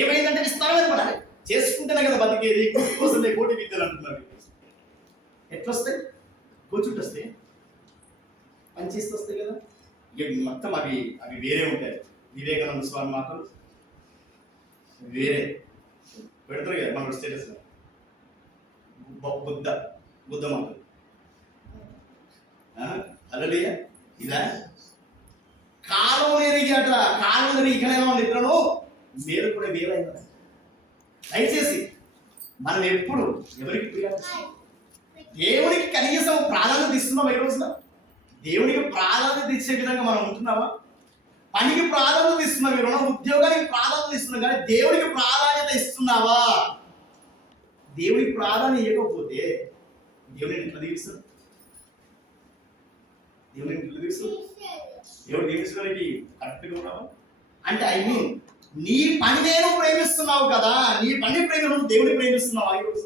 ఏమైందంటే విస్తారమైన పడాలి చేసుకుంటేనే కదా బతికేది. కోటి కోసమే కోటి విద్యలు అంటున్నారు. ఎట్లొస్తాయి? కూర్చుంటూ వస్తాయి, పని చేస్తూ వస్తాయి కదా. ఇక మొత్తం అవి వేరే ఉంటాయి. వివేకానంద స్వామి మాటలు వేరే పెడతారు కదా మన స్టేటస్లో. బుద్ధ మాటలు హల్లెలూయా. ఇదా కాలం ఎరిగాట, కాలం ఎరిగి ఇక్కడ ఇద్దరు మీరు కూడా వేరైందా. దయచేసి మనం ఎప్పుడు ఎవరికి దేవునికి కనీసం ప్రాధాన్యత ఇస్తున్నాం. ఈ రోజున దేవునికి ప్రాధాన్యత ఇచ్చే విధంగా మనం ఉంటున్నామా? పనికి ప్రాధాన్యత ఇస్తున్నాం, మీరు ఉద్యోగానికి ప్రాధాన్యత ఇస్తున్నాం, కానీ దేవునికి ప్రాధాన్యత ఇస్తున్నావా? దేవునికి ప్రాధాన్యత ఇవ్వకపోతే దేవుడిని ఎట్లా దీవిస్తాడు? దేవుడిని ఎట్లా దీవిస్తాడు? దేవుడు దీవించడానికి కరెక్ట్గా ఉన్నావా అంటే నీ పని నేను ప్రేమిస్తున్నావు కదా, నీ పని ప్రేమిస్తున్నావు, దేవుడిని ప్రేమిస్తున్నావా? ఈ రోజు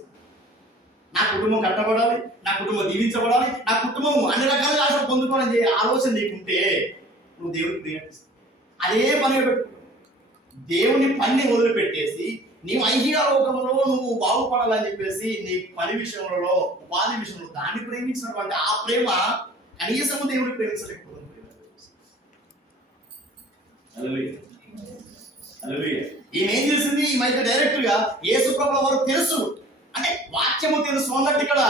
నా కుటుంబం కట్టబడాలి, నా కుటుంబం దీవించబడాలి, నా కుటుంబం అన్ని రకాలుగా ఆశ పొందుకోవాలని ఆలోచన నీకుంటే నువ్వు దేవుడిని ప్రేమిస్తావు. అదే పనిగా పెట్టుకో. దేవుని పనిని వదిలిపెట్టేసి నీవు ఐహిక లోకంలో నువ్వు బాగుపడాలని చెప్పేసి నీ పని విషయంలో, ఉపాధి విషయంలో దాన్ని ప్రేమించినటువంటి ఆ ప్రేమ కనీసము దేవుడిని ప్రేమించలేకపోతుంది. ఈమె ఏం చేసింది? ఈ మధ్య డైరెక్ట్ గా యేసు ప్రభువు వారు తెలుసు అంటే వాక్యము తెలుసు అన్నట్టు ఇక్కడ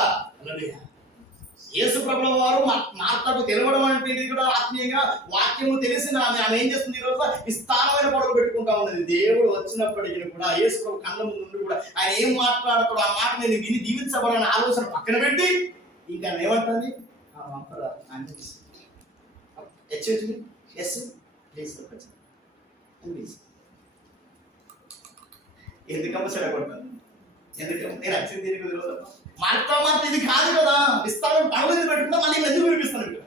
యేసు ప్రభువు వారు మార్తకు తెలవడం అంటే ఇది కూడా ఆత్మీయంగా వాక్యము తెలిసిన ఆమె ఏం చేస్తుంది? ఈ రోజు విస్తారమైన పడవలు పెట్టుకుంటా ఉన్నది. దేవుడు వచ్చినప్పటికీ కూడా యేసు ప్రభు కళ్ళ ముందు కూడా ఆయన ఏం మాట్లాడతాడో ఆ మాట నేను విని దీవించబడాలని ఆలోచన పక్కన పెట్టి ఇంకా ఏమంటుంది? ఎందుకమ్మ చెడగొట్టాను? ఎందుకంటే నేను వచ్చింది దీనికి తెలియదు. మార్త ఇది కాదు కదా, విస్తారం పడవలు పెట్టుకుంటా మళ్ళీ ఎందుకు వినిపిస్తాను ఇక్కడ.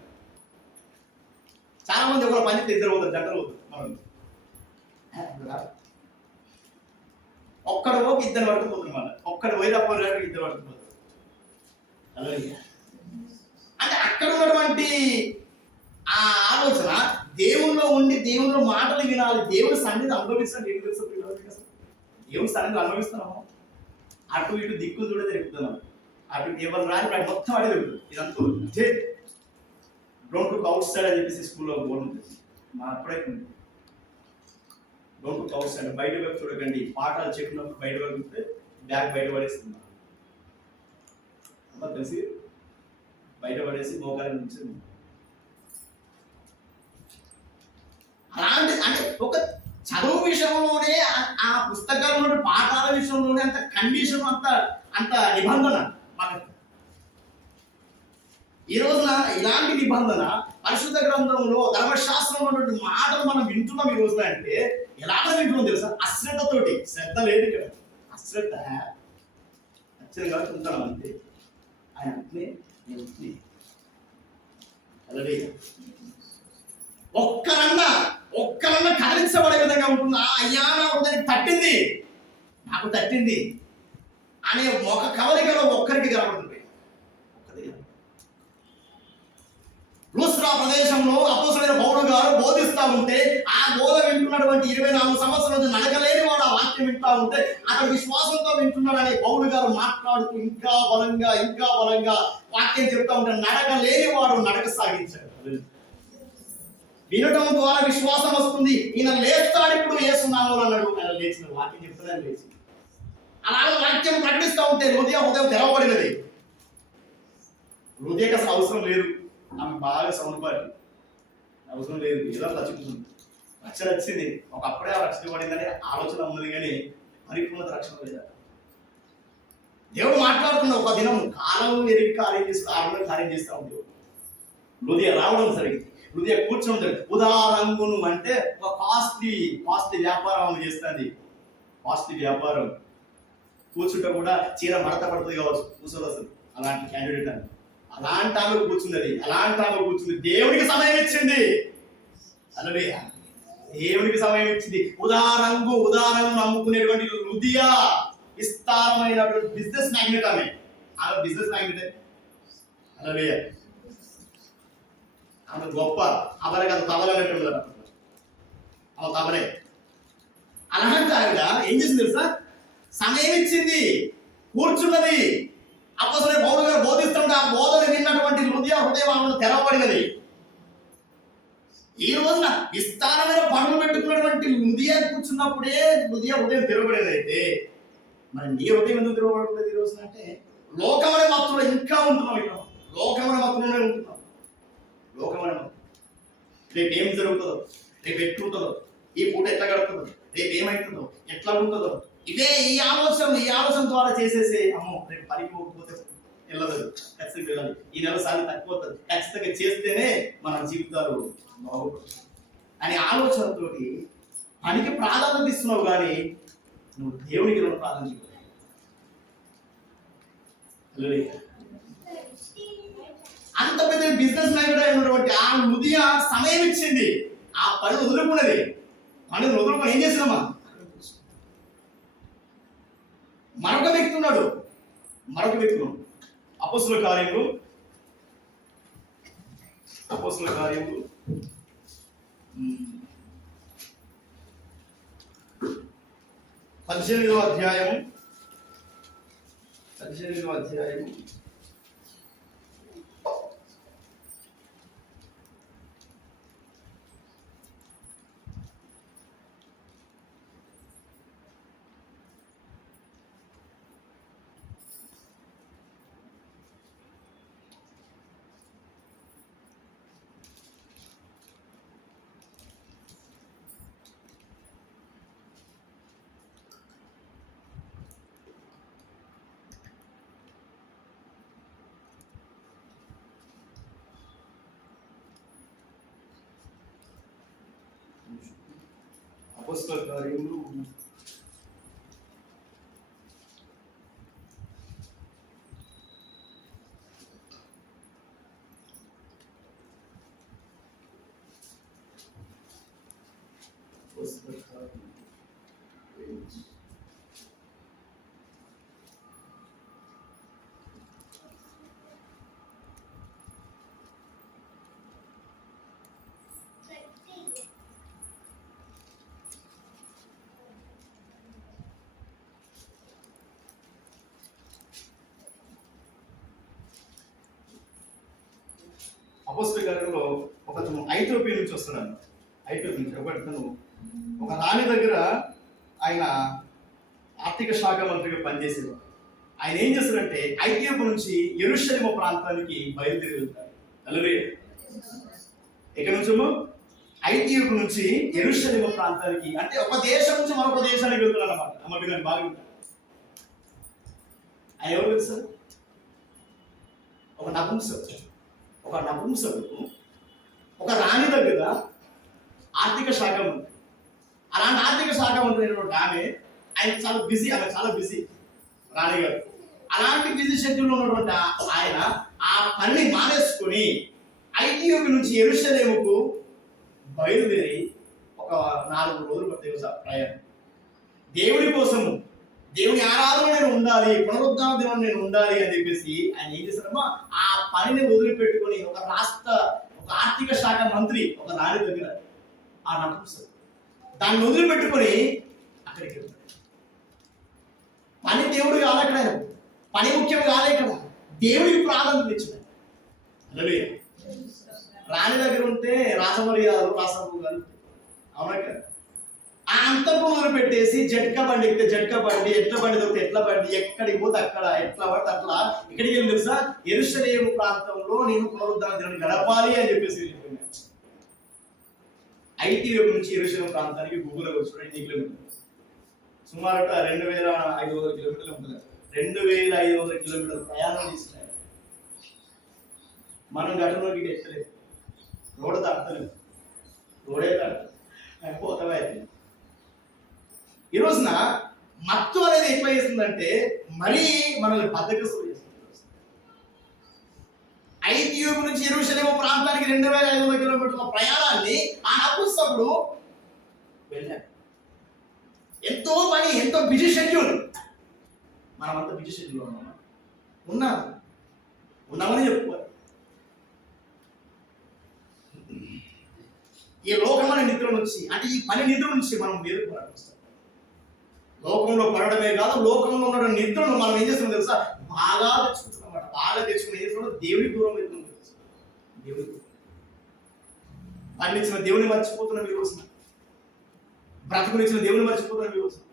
చాలా మంది ఒకరు పని ఇద్దరు అవుతారు, జంటలు అవుతారు. మనం ఒక్కడు పోకి ఇద్దరు పడుకుపోతున్నారు, మళ్ళీ ఒక్కడు పోయినప్పుడు ఇద్దరు పడుకుపోతారు. అంటే అక్కడ ఉన్నటువంటి ఆ ఆలోచన దేవుల్లో ఉండి దేవుల్లో మాటలు వినాలి, దేవుడి సన్నిధి అనుభవిస్తాను. ఏం తెలుసు దేవుడి సన్నిధి అనుభవిస్తున్నాము, అటు ఇటు దిక్కులు కూడా తిరుగుతున్నాం, అటు ఎవరు రాని మొత్తం అడే తిరుగుతుంది. ఇదంతా డోంట్ లుక్ అవుట్ సైడ్ అని చెప్పేసి స్కూల్లో బోర్డు ఉంటుంది. మా అప్పుడైతే డోంట్ లుక్ అవుట్ సైడ్, బయట వైపు చూడకండి. పాఠాలు చెప్పినప్పుడు బయట వైపు ఉంటే బ్యాగ్ బయట పడేస్తున్నాం అమ్మ తెలిసి బయట పడేసి మోకాల నుంచి అలాంటి అంటే ఒక చదువు విషయంలోనే ఆ పుస్తకాల పాఠాల విషయంలోనే అంత కండిషన్, అంత నిబంధన మనకు. ఈ రోజున ఇలాంటి నిబంధన పరిశుద్ధ గ్రంథంలో ధర్మశాస్త్రంలో ఉన్నటువంటి మాటలు మనం వింటున్నాం. ఈ రోజున అంటే ఎలాగ వింటున్నాం తెలుసా? అశ్రద్ధతోటి. శ్రద్ధ లేదు ఇక్కడ, అశ్రద్ధ. నచ్చిన కాబట్టి ఉంటాం అంతే. ఆయన అంతే ఒక్కరన్నా కదిలించబడే విధంగా ఉంటుందా? అయ్యా నా హృదయానికి తట్టింది, నాకు తట్టింది అనే ఒక కవలికలో ఒక్కరికి కనబడుతుంది. లూస్త్రా ప్రదేశంలో అపోస్తలుడైన పౌలు గారు బోధిస్తూ ఉంటే ఆ బోధ వింటున్నటువంటి 24 సంవత్సరాల నుంచి నడకలేని వాడు ఆ వాక్యం వింటూ ఉంటే అతడు విశ్వాసంతో వింటున్నాడని పౌలు గారు మాట్లాడుతూ ఇంకా బలంగా వాక్యం చెప్తా ఉంటే నడక లేని వాడు నడక సాగించాడు. వినటం ద్వారా విశ్వాసం వస్తుంది. ఈయన లేస్తాడు ఇప్పుడు యేసునామములో అన్నాడు. ఆయన లేచిన వాక్యం చెప్తాడని లేచి అలాగే వాక్యం ప్రకటిస్తూ ఉంటే హృదయం తెరవబడినది. హృదయకు అసలు అవసరం లేదు, ఆమె బాగా సౌండ్ పాటి అవసరం లేదు, ఏదో రక్షిస్తుంది. రక్షణ వచ్చింది, ఒకప్పుడే ఆ రక్షణ పడిందని ఆలోచన ఉన్నది, కానీ పరిపూర్ణత రక్షణ లేదా. దేవుడు మాట్లాడుతున్న ఒక దినం కాలం ఎరిగి కార్యం చేస్తూ ఆరులో కార్యం చేస్తూ ఉంటాడు. హృదయ రావడం జరిగింది, హృదయ కూర్చోవడం జరిగింది. ఉదాహరణను అంటే ఒక కాస్ట్లీ వ్యాపారం ఆమె చేస్తుంది. కాస్ట్లీ వ్యాపారం కూర్చుంటే కూడా చీర మడత పడుతుంది కావచ్చు, కూర్చోదు అసలు. అలాంటి క్యాండిడేట్ అని అలాంటి ఆమె కూర్చుంది. దేవుడికి సమయం ఇచ్చింది. హల్లెలూయా. దేవుడికి సమయం ఇచ్చింది. ఉదాహరణను నమ్ముకునేటువంటి హృదయ విస్తారమైనటువంటి బిజినెస్ మ్యాగ్నెట్. ఆమె బిజినెస్ మ్యాగ్నెట్. హల్లెలూయా. ఆమె గొప్ప అబలకి అది తవలనట్టు ఆమె తవలే. అలాంటి ఆవిడ ఏం చేసింది తెలుసా? సమయం ఇచ్చింది, కూర్చున్నది. అపోస్తలుడైన పౌలు గారు బోధిస్తుంటే ఆ బోధన విన్నటువంటి హృదయం తెరవబడినది. ఈ రోజున విస్తారమైన పనులు పెట్టుకున్నటువంటి హృదయ కూర్చున్నప్పుడే హృదయం తెరవబడేది. అయితే మరి నీ హృదయం ఎందుకు తెరవబడుతుంది ఈ రోజున అంటే, లోకమనే మత్తులో ఇంకా ఉంటున్నాం. ఇక్కడ లోకమనే మత్తులోనే ఉంటున్నాం. లోకమనే మత్తు. రేపు ఏం జరుగుతుందో, రేపు ఎట్లుంటుందో, ఈ పూట ఎట్లా గడుపుతుందో, రేపు ఏమవుతుందో, ఎట్లా ఉంటుందో, ఈ ఆలోచన ద్వారా చేసేసి అమ్మో రేపు పనికి పోకపోతే వెళ్ళదు, ఖచ్చితంగా వెళ్ళాలి, ఈ నెల సార్లు తక్కువవుతుంది, ఖచ్చితంగా చేస్తేనే మన జీవితాలు బాగుపడుతుంది అనే ఆలోచనతోటి పనికి ప్రాధాన్యత ఇస్తున్నావు, కానీ నువ్వు దేవునికి ప్రాధాన్యత ఇవ్వాలి. అంత పెద్ద బిజినెస్ మ్యాన్ అయినటువంటి ఆ హృదయ సమయం ఇచ్చింది, ఆ పని వదులుకున్నది. పని వదులుకొని ఏం చేసినామా? మరొక వ్యక్తి ఉన్నాడు. అపోస్తలుల కార్యములు 18వ అధ్యాయము అపోస్తలుల కార్యములు 1 ఒక ఐథియోపియా నుంచి వస్తున్నాడు. ఐథియోపియా నుంచి ఒక రాణి దగ్గర ఆయన ఆర్థిక శాఖ మంత్రిగా పనిచేసేది. ఆయన ఏం చేస్తారంటే ఐథియోపియా నుంచి యెరూషలేము ప్రాంతానికి బయలుదేరి వెళ్తారు. హల్లెలూయా. ఎక్కడి నుంచి? ఐథియోపియా నుంచి యెరూషలేము ప్రాంతానికి, అంటే ఒక దేశం నుంచి మరొక దేశానికి వెళ్తున్నారు అన్నమాట. అమ్మకి బాగా ఆయన ఎవరు తెలుసా? ఒక నపుంసకుడు ఒక రాణి దగ్గర ఆర్థిక శాఖ మంత్రి. అలాంటి ఆర్థిక శాఖ మంత్రి అయినటువంటి ఆయన చాలా బిజీ రాణి గారు. అలాంటి బిజీ షెడ్యూల్లో ఉన్నటువంటి ఆయన ఆ పనిని మానేసుకుని ఐథియోపియా నుంచి యెరూషలేముకు బయలుదేరి ఒక 4 రోజులు పట్టే ప్రయాణం. దేవుడి కోసము, దేవుని ఆరాధన నేను ఉండాలి, పునరుద్ధాన దేవుని నేను ఉండాలి అని చెప్పేసి ఆయన ఏం చేశారమ్మా, ఆ పనిని వదిలిపెట్టుకుని ఒక ఆర్థిక శాఖ మంత్రి ఒక రాణి దగ్గర ఆ నపుంసకుడు దాన్ని వదిలిపెట్టుకొని అక్కడికి వెళ్తాడు. పని దేవుడు కాదు అక్కడ, పని ముఖ్యం కాలే కదా, దేవుడికి ప్రాధాన్యత ఇచ్చాడు. హల్లెలూయా. రాణి దగ్గర ఉంటే రాసమర్యాదలు రాసమర్యాదలు అవునా కదా. ఆ అంతఃపురం పెట్టేసి జట్కా బండి ఎక్కితే జట్కా బండి, ఎట్ల బండి దొరికితే ఎట్ల బండి, ఎక్కడికి పోతే అక్కడ, ఎట్లా పడితే అట్లా. ఇక్కడికి వెళ్ళి తెలుసా, యెరూషలేము ప్రాంతంలో నేను పునరుద్ధాన దినాన్ని గడపాలి అని చెప్పేసి వెళ్ళిపోయినా. ఐథియోపియా నుంచి యెరూషలేము ప్రాంతానికి గూగుల్లో వచ్చి 2 కిలోమీటర్లు, సుమారు 2500 కిలోమీటర్లు ఉంటుంది. 2500 కిలోమీటర్లు ప్రయాణం చేసినాయి. మనం గతంలోకి ఎక్కలేదు, రోడ్డు దాటలేదు, రోడే దాటలేదు, పోతావే. ఈ రోజున మత్తు అనేది ఎట్లా చేస్తుందంటే మరీ మనల్ని బద్దకస్తులు చేస్తుంది. ఐథియోపియా నుంచి యెరూషలేము ప్రాంతానికి 2500 కిలోమీటర్ల ప్రయాణాన్ని ఆ నపుంసకుడు వెళ్ళాడు. ఎంతో పని, ఎంతో బిజీ షెడ్యూల్. మనమంతా బిజీ షెడ్యూల్లో ఉన్నామని చెప్పుకోవాలి. ఈ లోకమైన నిద్ర నుంచి, అంటే ఈ పని నిద్ర నుంచి మనం వేరుకోవాలి. లోకంలో పడడమే కాదు, లోకంలో ఉన్న నిద్రను మనం ఏం చేస్తున్నాం తెలుసా, బాగా తెచ్చుకుంటున్నాం. బాగా తెచ్చుకుని ఏం చేస్తున్నాం, దేవుడికి దూరం అవుతున్నాం. దేవుడికి పండించిన దేవుని మర్చిపోతున్నాం ఈ రోజున. బ్రతుకునిచ్చిన దేవుని మర్చిపోతున్నాం ఈ రోజున.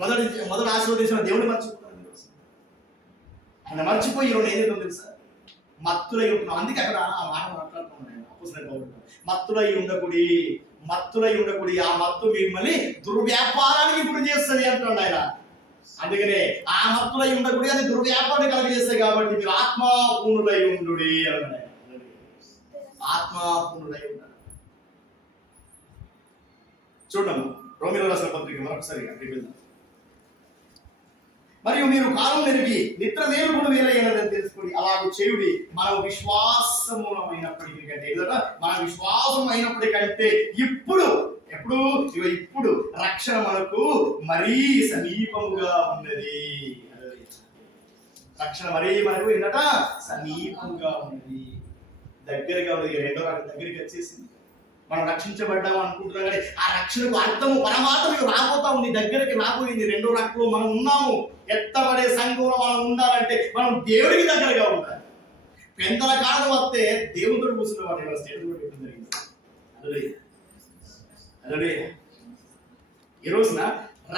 మొదటి ఆశీర్వదించిన దేవుని మర్చిపోతున్నాం ఈ రోజున. ఆయన మర్చిపోయి ఈరోజు ఏం చేద్దాం తెలుసా, మత్తులై ఉంటున్నాం. అందుకే అక్కడ ఆ మాట మాట్లాడుతున్నాను నేను. మత్తులై ఉండకూడి, ఆ మత్తు మిమ్మల్ని దుర్వ్యాపారానికి గురి చేస్తుంది అంటున్నాడు ఆయన. అందుకనే ఆ మత్తులై ఉండకూడదు, అది దుర్వ్యాపారాన్ని కలగజేస్తాయి. కాబట్టి మీరు ఆత్మపూర్ణులై ఉండుడి అన్నాడు. ఆత్మపూర్ణులై ఉండాలి. చూడము రోమిలో రాసిన పత్రిక మరొకసారి విందాం. మరియు మీరు కాలం మెరిగి నిద్ర మేలుకుని వేలైనదని తెలుసుకుని అలాగూ చేయుడి. మన విశ్వాసమైనప్పటికీ కంటే, మన విశ్వాసం అయినప్పటికంటే ఇప్పుడు రక్షణ మనకు మరీ సమీపముగా ఉన్నది. రక్షణ మరీ మనకు ఏంటట, సమీపంగా ఉన్నది, దగ్గరగా ఉన్నది. రెండో దగ్గరికి వచ్చేసింది. మనం రక్షించబడ్డాము అనుకుంటున్నాం, కానీ ఆ రక్షణకు అర్థము పరమాత్మకు రాబోతా ఉంది, దగ్గరికి రాబోయింది. రెండో రకంలో మనం ఉన్నాము. ఎత్తబడే సంఘంలో మనం ఉండాలంటే మనం దేవుడికి దగ్గరగా ఉండాలి. పెందల కాలం వస్తే దేవుడితో కూర్చున్న వాడు స్టేట్ జరిగింది. అదే ఈ రోజున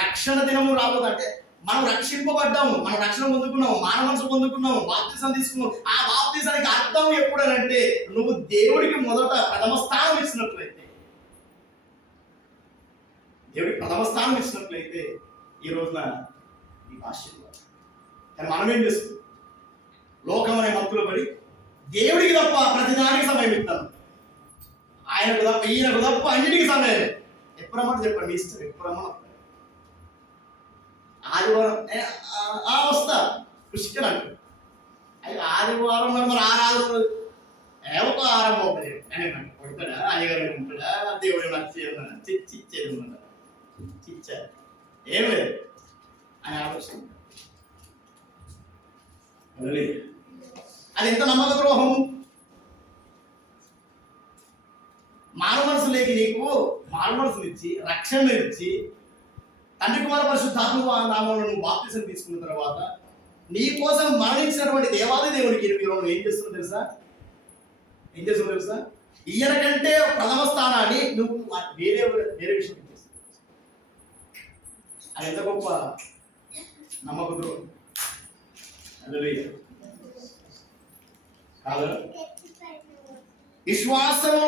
రక్షణ దినము రాబోదంటే మనం రక్షింపబడ్డాము, మనం రక్షణ పొందుకున్నాము, మానవ మనసు పొందుకున్నాము, బాప్తిసం తీసుకున్నాము. ఆ బాప్తిసానికి అర్థం ఎప్పుడనంటే నువ్వు దేవుడికి మొదట ప్రథమ స్థానం ఇచ్చినట్లయితే, దేవుడికి ప్రథమ స్థానం ఇచ్చినట్లయితే ఈ రోజున ఈ ఆశీర్వాదం. కానీ మనం ఏం చేస్తున్నాం, లోకం అనే మత్తులో పడి దేవుడికి తప్ప ప్రతిదానికి సమయం ఇస్తాను, ఆయనకు తప్ప ఈయనకు తప్ప అన్నిటికీ సమయం. ఎప్పుడమ్మంటే చెప్పండి, ఇష్టం ఎప్పుడమ్మా. ఆదివారం వస్తా పుష్కర్ అంటారు. అది ఆదివారం మరి ఆరాధన ఏమో ఆరంభం కొడతాడా, అయ్యగారు ఉంటాడా, దేవుడు నచ్చేది చిచ్చేది ఉన్నాడా, చిచ్చారు ఏం లేదు అని ఆలోచన. అది ఎంత నమ్మక ద్రోహం. మానవ మనసు లేకి నీకు మానవ మనసుని ఇచ్చి రక్షణ ఇచ్చి తండ్రి కుమార పరిశుద్ధాత్మ నామంలో నువ్వు బాప్తిసం తీసుకున్న తర్వాత నీ కోసం మరణించినటువంటి దేవాది దేవునికి నువ్వు ఏం చేస్తున్నావు తెలుసా, ఈయన కంటే ప్రథమ స్థానాన్ని నువ్వు వేరే విషయం ఇచ్చేస్తావు. అది ఎంత గొప్ప నమ్మక ద్రోహం. విశ్వాసము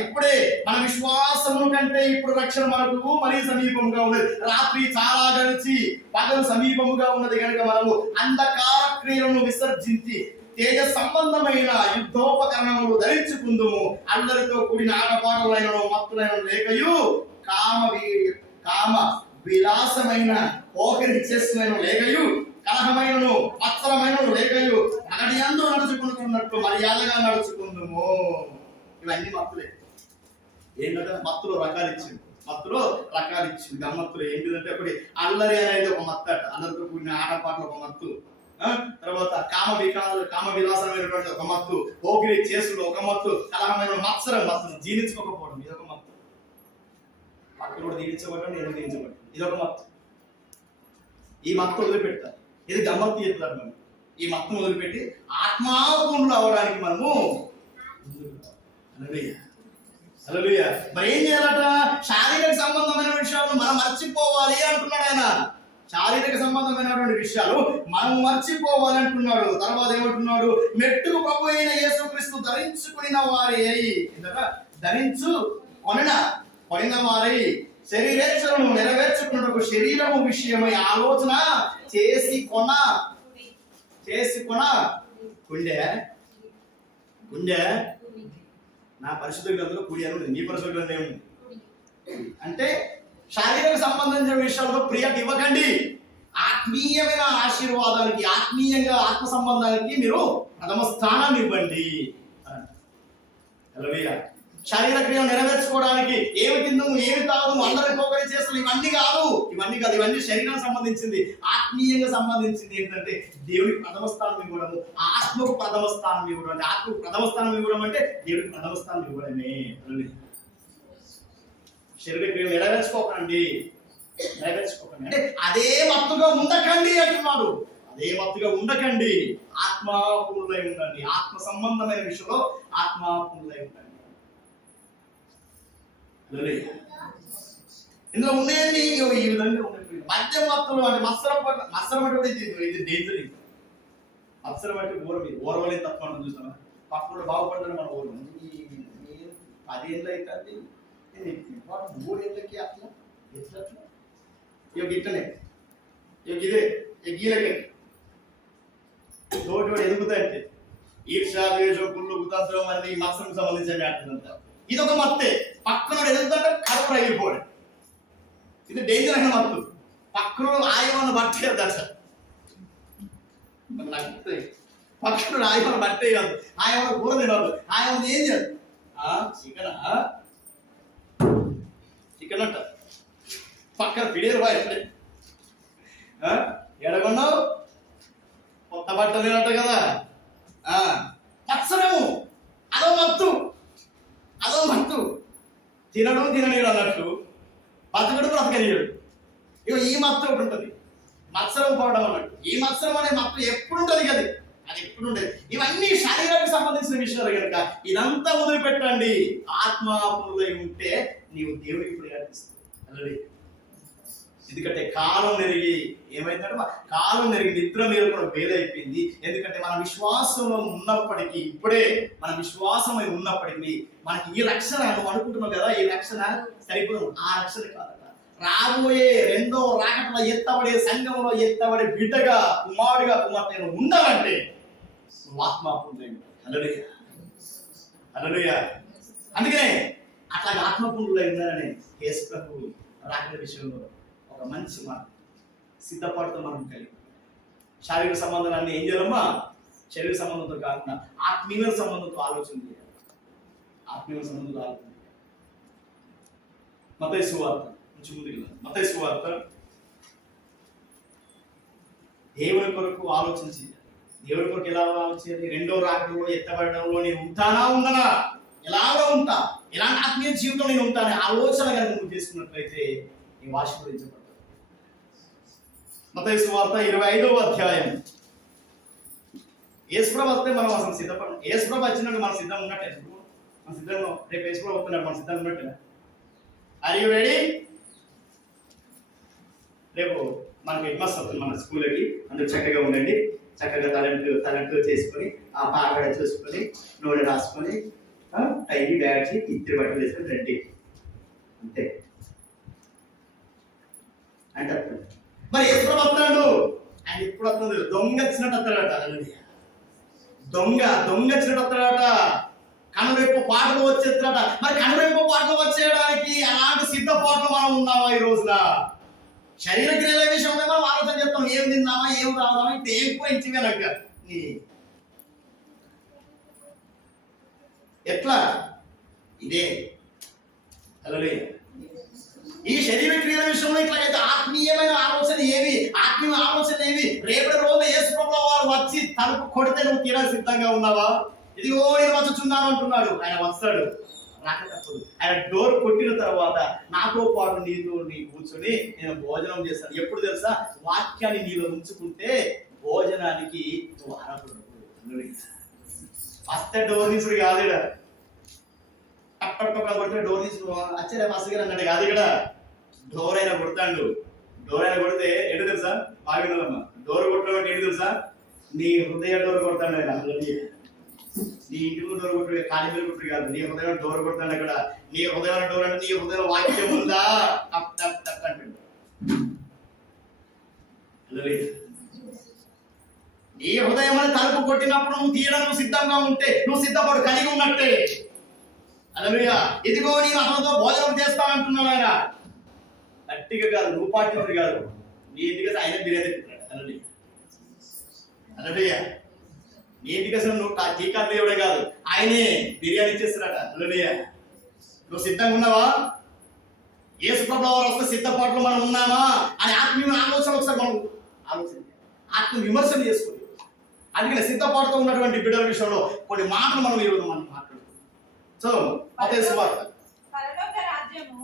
ఇప్పుడే మన విశ్వాసము కంటే ఇప్పుడు రక్షణ మనకు మరీ సమీపముగా ఉన్నది. రాత్రి చాలా గడిచి పగలు సమీపముగా ఉన్నది కనుక మనము అంధకార క్రియలను విసర్జించి తేజ సంబంధమైన యుద్ధోపకరణములు ధరించుకుందుము. అందరితో కూడిన ఆటపాటలైన మత్తులైన లేకయు కామ విలాసమైన పోకరి చేస్తున్న లేకయు కలహమైనను మత్సరమైనను లేకయు నగడి యందు నడుచుకుంటున్నట్టు మర్యాదగా నడుచుకుందుము. ఇవన్నీ మత్తులే. ఏంటంటే మత్తులో రకాలు ఇచ్చింది. గమ్మత్తులు ఏంటిదంటే ఒకటి అల్లరి అనేది ఒక మత్తు అట, అందరితో కూడిన ఆటపాటలు ఒక మత్తు. తర్వాత కామ విలాసమైనటువంటి ఒక మత్తు, పోకిరి చేసుడు ఒక మత్తు, కలహమైన మత్సరం జీర్ణించుకోకపోవడం ఇదొక మత్తు. పక్కన కూడా దీవించబడ్డాడు, నేను దీవించబడ్డాను, ఇదొక మత్తు. ఈ మత్తు వదిలిపెడతారు. ఇది గమ్మత్తు చెప్తారు. మనం ఈ మత్తును వదిలిపెట్టి ఆత్మాపూర్ణులు అవడానికి మనము హల్లెలూయా. మరి ఏం చేయాలట, శారీరక సంబంధమైన విషయాలు మనం మర్చిపోవాలి అంటున్నాడు ఆయన. శారీరక సంబంధమైనటువంటి విషయాలు మనం మర్చిపోవాలి అంటున్నాడు. తర్వాత ఏమంటున్నాడు, మెట్టుకు ప్రభు అయిన యేసుక్రీస్తు ధరించుకున్న వారి కొనిన వారై శరీరేచ్ఛలను నెరవేర్చుకున్నట్టు శరీరము విషయమై ఆలోచన చేసి కొన గుండె నా పరిశుద్ధ గ్రంథంలో కుడి అని నీ పరిశుద్ధ గ్రంథం ఏముంది అంటే శారీరక సంబంధించిన విషయాలతో ప్రియారిటీ ఇవ్వకండి. ఆత్మీయమైన ఆశీర్వాదానికి, ఆత్మీయంగా ఆత్మ సంబంధానికి మీరు ప్రథమ స్థానాన్ని ఇవ్వండి. హల్లెలూయా. శరీర క్రియలు నెరవేర్చుకోవడానికి ఏమి తిందుము ఏమి తాగుము అందరి పోగలి చేస్తాం ఇవన్నీ కాదు. ఇవన్నీ శరీరానికి సంబంధించింది. ఆత్మీయంగా సంబంధించింది ఏంటంటే దేవుడికి ప్రథమ స్థానం ఇవ్వడము, ఆత్మకు ప్రథమ స్థానం ఇవ్వడం. అంటే ఆత్మకు ప్రథమ స్థానం ఇవ్వడం అంటే దేవుడికి ప్రథమ స్థానం ఇవ్వడమే. శరీర క్రియలు నెరవేర్చుకోకండి అంటే అదే మత్తుగా ఉండకండి అంటున్నాడు. అదే మత్తుగా ఉండకండి, ఆత్మపూర్ణులై ఉండండి. ఆత్మ సంబంధమైన విషయంలో ఆత్మపూర్ణులై ఉండండి. ఇందులో ఉండేది ఈ విధంగా ఉండదు. మద్యం మత్తులు అంటే మత్సరం అంటే ఇది డేంజర్. ఇది మత్సరం అంటే ఓరవలే తప్ప మనం చూస్తాం. పక్కన బాగుపడ్డాను మన ఓరు 10 ఏళ్ళు అవుతుంది, 3 ఏళ్ళకి అట్లా ఎట్లా ఇట్లనే ఇదే గీలకే తోటి ఎదుగుతాయంటే ఈర్షా ద్వేషం కుళ్ళు కుతంత్రం అనేది మత్సరం సంబంధించిన మ్యాటర్ అంతా. ఇది ఒక మత్తే. పక్కన ఎదుగుతుంటే కడుపు రగిలిపోవడం, ఇది డేంజర్ అయిన మత్తు. పక్కన ఆయమని బట్టే దశ పక్కన ఆయమని బట్టే కాదు, ఆయమని కూర తినదు, ఆయమని ఏం చేయదు. చికెన్ అంట పక్కన పిడేరు బాయ్ ఎడగొన్నావు కొత్త బట్టలు తినట్ట కదా. మత్సరము అదో మత్తు తినడు తిననీడు అన్నట్టు, బతకడు బ్రతకనీయుడు. ఇక ఈ మత్తు ఒకటి ఉంటుంది, మత్సరం పోవడం అన్నట్టు. ఈ మత్సరం అనే మత్తు ఎప్పుడు ఉంటుంది కదా, అది ఎప్పుడు ఉండేది. ఇవన్నీ శరీరానికి సంబంధించిన విషయాలు కనుక ఇదంతా వదిలిపెట్టండి. ఆత్మపూర్ణులై ఉంటే నీవు దేవుడికి ప్రయాణిస్తావు. ఎందుకంటే కాలం నెరిగి ఏమైందంటే కాలం నెరిగి నిద్ర మేలుకొని వేలైపోయింది. ఎందుకంటే మన విశ్వాసంలో ఉన్నప్పటికీ, ఇప్పుడే మన విశ్వాసమై ఉన్నప్పటికీ మనకి ఈ రక్షణ నువ్వు అనుకుంటున్నావు కదా, ఈ రక్షణ సరిపోదు. ఆ రక్షణ కాదట, రాబోయే రెండో రాకటలో ఎత్తబడే సంఘంలో ఎత్తబడే బిడ్డగా కుమారుడిగా కుమార్తె ఉండాలంటే నువ్వు ఆత్మపూర్ణులై ఉండాలి. హల్లెలూయా. అందుకనే అట్లాగే ఆత్మపూర్ణులై ఉండాలని యేసు ప్రభువు రాకడ విషయంలో ఒక మంచి మాట సిద్ధపడుతూ మనం కలిగి శారీరక సంబంధాలన్నీ ఏం చేయాలమ్మా, శరీర సంబంధంతో కాకుండా ఆత్మీయ సంబంధంతో ఆలోచన చేయాలి. ఆత్మీయ సంబంధంతో ఆలోచన చేయాలి. మత్తయి సువార్త నుంచి ముందుకు మత్తయి సువార్త దేవుని కొరకు ఆలోచన చేయాలి. దేవుని కొరకు ఎలా ఆలోచించాలి? రెండో రాకడలో ఎత్తబడడంలో నేను ఉంటానా ఉండనా, ఎలాగో ఉంటా, ఎలాంటి ఆత్మీయ జీవితం నేను ఉంటాను ఆలోచన కనుక నువ్వు చేసుకున్నట్లయితే నీ ఆశీర్వదించబడతావు. మత్తయి సువార్త 25వ అధ్యాయం. యేసుప్రభు వస్తే మనం అసలు సిద్ధపడం. యేసుప్రభు వచ్చినట్టు మనం సిద్ధం ఉన్నట్టే. మన సిద్ధంలో రేపు యేసుప్రభు వస్తున్నాడు, మన సిద్ధం ఉన్నట్టే. Are you ready? రేపు మనకి హెడ్మాస్ వస్తుంది మన స్కూల్కి. అందరూ చక్కగా ఉండండి, చక్కగా తలంటు చేసుకొని ఆ పాకడ చూసుకొని నూనె రాసుకొని టై బ్యాడ్చి ఇద్దరు బట్టలు వేసుకొని రండి అంతే అంటే. మరి ఎప్పుడు వస్తాడు ఆయన? ఎప్పుడు వస్తుంది? దొంగ వచ్చినట్టు వస్తాడట. దొంగ వచ్చినట్టు వస్తాడట. కనురెప్పు పాటలు వచ్చేస్తాడట. మరి కనురెప్పు పాటలు వచ్చేయడానికి అలాంటి సిద్ధపాట్లు మనం ఉన్నామా ఈ రోజున? శరీర క్రియల విషయంలో మనం ఆలోచన చేస్తాం, ఏం తిందామా ఏం రావాలా ఇప్పుడు ఏం పోయించివేనక ఎట్లా ఇదే. హల్లెలూయా. ఈ శరీర క్రియల విషయంలో ఇట్లాగైతే ఆత్మీయమైన ఆలోచన ఏవి, ఆత్మీయ ఆలోచన ఏవి? రేపటి రోజు యేసు ప్రభువు వారు వచ్చి తలుపు కొడితే నువ్వు తీరాలి సిద్ధంగా ఉన్నావా? ఇదిగో నేను వచ్చుచున్నాను అంటున్నాడు. ఆయన వస్తాడు, రాక తప్పదు. ఆయన డోర్ కొట్టిన తర్వాత నాతో పాటు నీతో నీ కూర్చొని నేను భోజనం చేస్తాను. ఎప్పుడు తెలుసా? వాక్యాన్ని నీలో ఉంచుకుంటే భోజనానికి నువ్వు అర్హుడు. ఫస్ట్ డోర్ తీసుడు కాదు ఇక్కడ, అప్పటికప్పుడు కొడితే డోర్ తీసుకు అచ్చరే మస్తుగా అన్నాడు కాదు ఇక్కడ. డోర్ అయినా కొడతాడు. డోర్ అయినా కొడితే ఏంటో తెలుసా? బాగుందమ్మా. డోర్ కొట్టడం అంటే ఏంటి తెలుసా? నీ హృదయ డోర్ కొడతాడు ఆయన. నీ ఇంటి ముందు డోర్ కొట్టు, ఖాళీ మీద కొట్టు కాదు, నీ హృదయం డోర్ కొడతాడు అక్కడ. నీ హృదయం డోర్ అంటే నీ హృదయం వాక్యం ఉందా టప్ టప్ టప్ అంటాడు. నీ హృదయం అని తలుపు కొట్టినప్పుడు నువ్వు తీయడానికి సిద్ధంగా ఉంటే నువ్వు సిద్ధపడు, కలిగి ఉన్నట్టే. హల్లెలూయా. ఇదిగో నేను అతనితో భోజనం చేస్తానంటున్నాడు ఆయన. గట్టిగా కాదు, నువ్వు పాటించడు కాదు, నీ ఇంటికి ఆయన బిర్యానీ తింటున్నాడు. హల్లెలూయా. హల్లెలూయా. నీ ఇంటికి అసలు నువ్వు టీకా దేవుడే కాదు, ఆయనే బిర్యానీ ఇచ్చేస్తున్నాడు. హల్లెలూయా. నువ్వు సిద్ధంగా ఉన్నావా? యేసు ప్రభువు వారు వస్తే సిద్ధపాట్లు మనం ఉన్నామా అని ఆత్మీయ ఆలోచన ఒకసారి మనం ఆలోచన ఆత్మ విమర్శన చేసుకోవాలి. అందుకని సిద్ధపాటుతో ఉన్నటువంటి బిడ్డల విషయంలో కొన్ని మాటలు మనం ఈరోజు మనం మాట్లాడుతున్నాం. సో మత్తయి సువార్త పరలోక రాజ్యము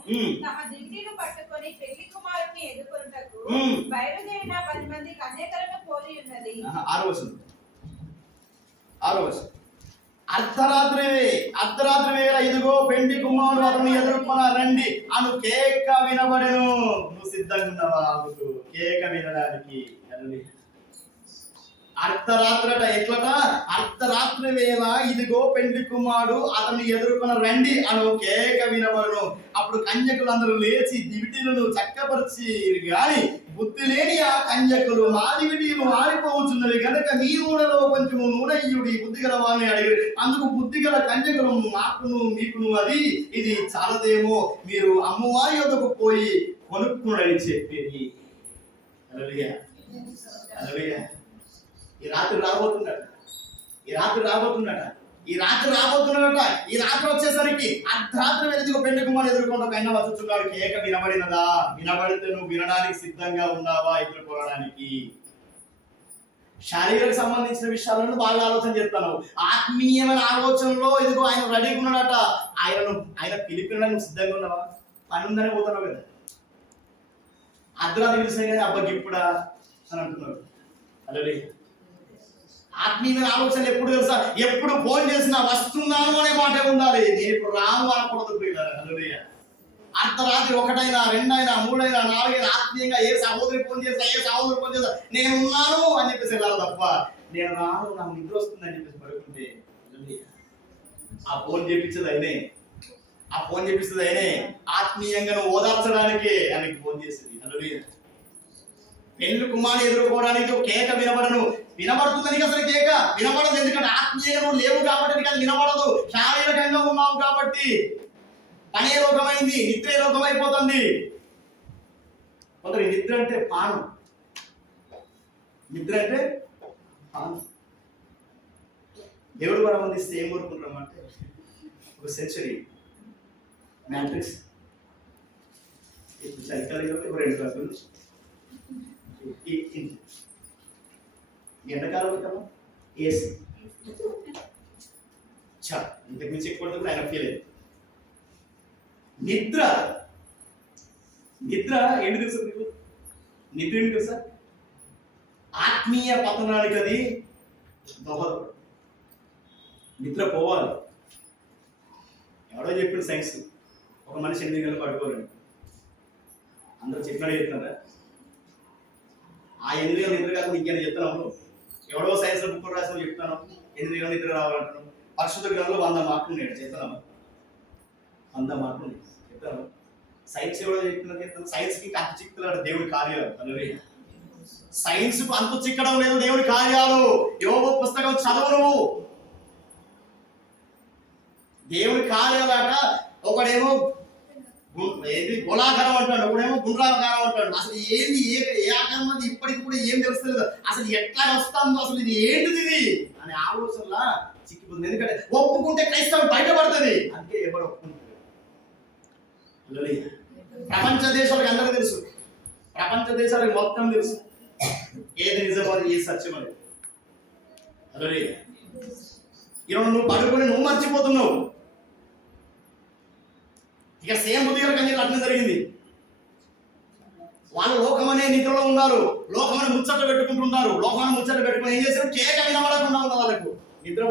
తమ దివిటీలు పట్టుకొని పెళ్లి కుమారుని ఎదుర్కొనుటకు బయలుదేరిన 10 మంది కన్యకలను పోలి ఉన్నది. 6వ వచనం అర్ధరాత్రి వేళ ఇదిగో పెండి కుమారుడు అతను ఎదుర్కొన రండి అను కేక వినబడెను. నువ్వు సిద్ధంగా ఉన్నావా? కేక వినడానికి అర్ధరాత్రట ఎట్లట? అర్ధరాత్రి వేళ ఇదిగో పెండి కుమారుడు అతన్ని ఎదుర్కొన రండి అను కేక వినబడును. అప్పుడు కన్యకులందరూ లేచి దివిటీలను చక్కపరిచి గాని బుద్ధి లేని ఆ కన్యకులు మా దివిటీలు ఆరిపోవచ్చున్నవి కనుక మీ నూనెలో కొంచెం నూనె ఇయ్యుడి బుద్ధి గల వారిని అడిగారు. అందుకు బుద్ధి గల కన్యకులు మాకును మీకును అది ఇది చాలదేమో, మీరు అమ్మవారి వద్దకు పోయి కొనుక్కునని చెప్పేది. హల్లెలూయా హల్లెలూయా. ఈ రాత్రి రాబోతున్నాడట. ఈ రాత్రి వచ్చేసరికి అర్ధరాత్రి వెలుగు పెళ్లి కుమారుడు ఎదుర్కొంటూ కైనా వచ్చుచున్నాడు. కేక వినబడినదా? వినబడితే నువ్వు వినడానికి సిద్ధంగా ఉన్నావా? ఎదుర్కోవడానికి శారీరక సంబంధించిన విషయాలను బాగా ఆలోచన చేస్తాను. ఆత్మీయమైన ఆలోచనలో ఇదిగో ఆయన రెడీగా ఉన్నాడట. ఆయన పిలిపినడానికి నువ్వు సిద్ధంగా ఉన్నావా? పని ఉందనే పోతున్నావు కదా. అర్ధరాత్రి పిలిచినా కానీ అబ్బాకి ఇప్పుడా అని అంటున్నాడు. హల్లెలూయా. ఆత్మీయమైన ఆలోచనలు ఎప్పుడు తెలుసా? ఎప్పుడు ఫోన్ చేసినా వస్తున్నాను అనే మాట ఉండాలి. నేను ఇప్పుడు రాను అనకూడదు. హల్లెలూయా. అర్ధరాత్రి 1 అయినా 2 అయినా 3 అయినా 4 అయినా ఆత్మీయంగా ఏ సహోదరి ఫోన్ చేస్తా నేను ఉన్నాను అని చెప్పేసి వెళ్ళాలి తప్ప నేను రాను నాకు నిద్ర వస్తుంది అని చెప్పేసి పడుకుంటే ఆ ఫోన్ చేపించేది అయినే ఆత్మీయంగా నువ్వు ఓదార్చడానికి ఆయనకి ఫోన్ చేసింది. హల్లెలూయా. పెళ్లి కుమారుని ఎదుర్కోవడానికి కేక వినబడుతుంది. అసలు కేక వినబడదు. ఎందుకంటే ఆత్మీయంగా లేవు కాబట్టి అది వినబడదు. శారీరకంగా ఉన్నావు కాబట్టి పనే రోగమైంది, నిద్రే రోగమైపోతుంది. కొందరు నిద్ర అంటే పానం. దేవుడు వరం అందిస్తే ఏం కోరుకుంటామంటే ఒక సెంచరీ మ్యాట్రిక్స్ చలికాలం 2 రోజులు ఎండాకాలం పెట్టాము ఏసీ ఇంతకు మించి ఎక్కువ ఆయన ఫీల్ అయ్యింది. నిద్ర ఏంటి తెలుసా మీకు? నిద్ర ఏంటి తెలుసా? ఆత్మీయ పతనానికి అది దోహదపడు. నిద్ర పోవాలి. ఎవడో చెప్పిండు సైన్స్, ఒక మనిషి 8 గంటలు పడుకోవాలండి. అందరూ చెప్పినట్టు చెప్తున్నారా? ఆ 8 గంటలు నిద్ర కాదు ఇంకేనా చెప్తున్నాము? ఎవడో సైన్స్ లో బుక్ రాసిన చెప్తాను 8 గంటలు నిద్ర రావాలంటున్నాం. పరిశుద్ధ గ్రంథంలో 100 మార్కులు నేను చెప్తున్నాము. 100 మార్కులు చెప్తాను. సైన్స్ ఎవడో చెప్తున్నారు? సైన్స్ కి అంత చిక్కులాడు దేవుడి కార్యాలు. హల్లెలూయా. సైన్స్ కు అంత చిక్కడం లేదు దేవుడి కార్యాలు. యోబు పుస్తకం చదువు. దేవుడి కార్యాలట ఒకడేమో గోళాకారం అంటాడు, ఒకడేమో గుండ్రాకారం అంటాడు. అసలు ఏంది ఏ ఆకారం అది ఇప్పటికి కూడా ఏం తెలుస్తలేదు. అసలు ఎట్లా వస్తుందో అసలు ఇది ఏంటిది ఇది అనే ఆలోచనలా చిక్కిపోతుంది. ఎందుకంటే ఒప్పుకుంటే క్రైస్తవం బయటపడుతుంది. అందుకే ఎవరు ఒప్పుకుంటారు? ప్రపంచ దేశాలకు అందరూ తెలుసు. ప్రపంచ దేశాలకు మొత్తం తెలుసు ఏది నిజమో ఏది సత్యమని. ఈరోజు నువ్వు పడుకుని నువ్వు మర్చిపోతున్నావు. ఇక సేమ్ బుద్ధిగల కన్యకలు అట్లా జరిగింది. వాళ్ళు లోకమనే నిద్రలో ఉన్నారు. లోకమని ముచ్చట పెట్టుకుంటున్నారు. లోకాన్ని ముచ్చట పెట్టుకుని ఏం చేశారు? కేక వినబడకుండా ఉన్న వాళ్ళకు నిద్ర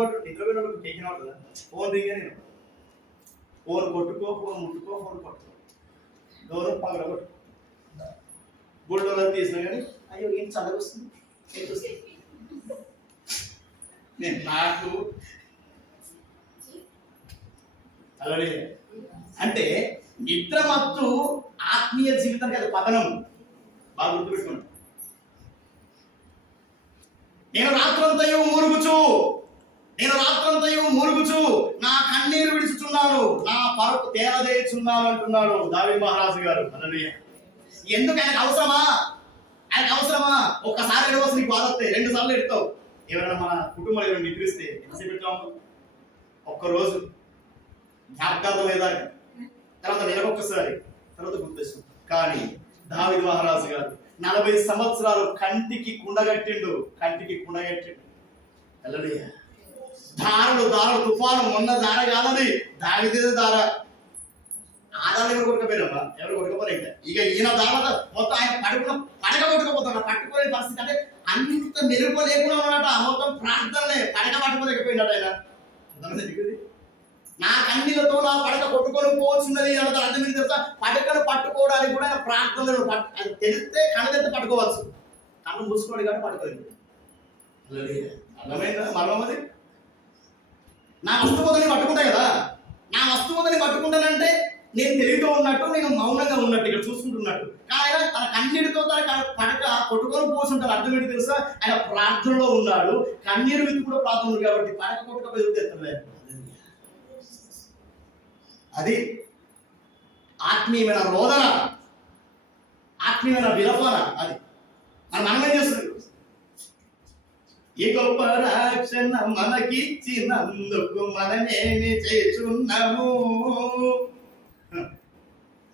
వినబడి కేక్ వినబడుతుందా? ఫోన్ రింగే నేను ఫోన్ కొట్టుకో, ఫోన్ ముట్టుకో, ఫోన్ కొట్టుకో, డోర్ పగలగొట్టు, బుల్డోర్ తీసినా కానీ అయ్యో ఏం చదవస్తుంది నేను నాకు అలాగే. అంటే నిద్ర మత్తు ఆత్మీయ జీవితానికి అది పతనం. బాగా గుర్తుపెట్టుకోండి. నేను రాత్రంతయు మూరుగుచు నా కన్నీరు విడుచుచున్నాను, నా పరుపు తేలదేయుచున్నాను అంటున్నాడు దావీదు మహారాజు గారు. హల్లెలూయా. ఎందుకు ఆయనకు అవసరమా? ఒక్కసారి ఎడవలసి నీకు బాధొస్తాయి, 2 సార్లు ఎడతావు. ఎవరైనా మన కుటుంబంలో ఎవరైనా నిద్రిస్తే ఎంతసేపు పెడతాము? ఒక్కరోజు జ్ఞాపకార్థం లేదా తర్వాత నెలకొక్కసారి, తర్వాత గుర్తొచ్చింది. కానీ దావీదు మహారాజు గారు 40 సంవత్సరాలు కంటికి కుండగట్టిండు. హల్లెలూయా. దారులు తుఫాను మొన్న దార కాదని దావీదే దార. ఆదాలు ఎవరు కొట్టుకపోయినమ్మా? ఎవరు కొట్టుకపోలే. ఇక ఈయన దావత మొత్తం ఆయన పడక కొట్టుకపోతాడు. పట్టుకోలేని పరిస్థితి, అంటే అంత మెరుపు లేకుండా ఉన్నట, మొత్తం ప్రార్థనలే, పడక పట్టుకోలేకపోయినట్టు ఆయన. నా కన్నీళ్లతో నా పడక కొట్టుకొని పోవచ్చున్నది అన్నది అర్థమైంది తెలుసా. పడకను పట్టుకోవడానికి కూడా ఆయన ప్రార్థనలు, అది తెలిస్తే కళ్ళెత్తి పట్టుకోవచ్చు, కళ్ళు మూసుకోవాలి కాబట్టి పట్టుకోలేదు. అర్థమైందా మరణం? అది నా వస్తువుని పట్టుకుంటాయి కదా, నా వస్తువుని పట్టుకుంటానంటే నేను తెలివితో ఉన్నట్టు, నేను మౌనంగా ఉన్నట్టు, ఇక్కడ చూసుకుంటున్నట్టు. కానీ తన కన్నీటితో తన పడక కొట్టుకొని పోతుంటారు. అర్థం ఏంటి తెలుసా, ఆయన ప్రార్థనలో ఉన్నాడు. కన్నీరు విత్తు కూడా ప్రార్థన ఉంది కాబట్టి పడక కొట్టుకపోతే అది ఆత్మీయమైన రోదన, ఆత్మీయమైన విలపన. అది మనమేం చేస్తుంది? ఈ గొప్ప రక్షణ మనకిచ్చినందుకు మనమేమి చేస్తున్నాము,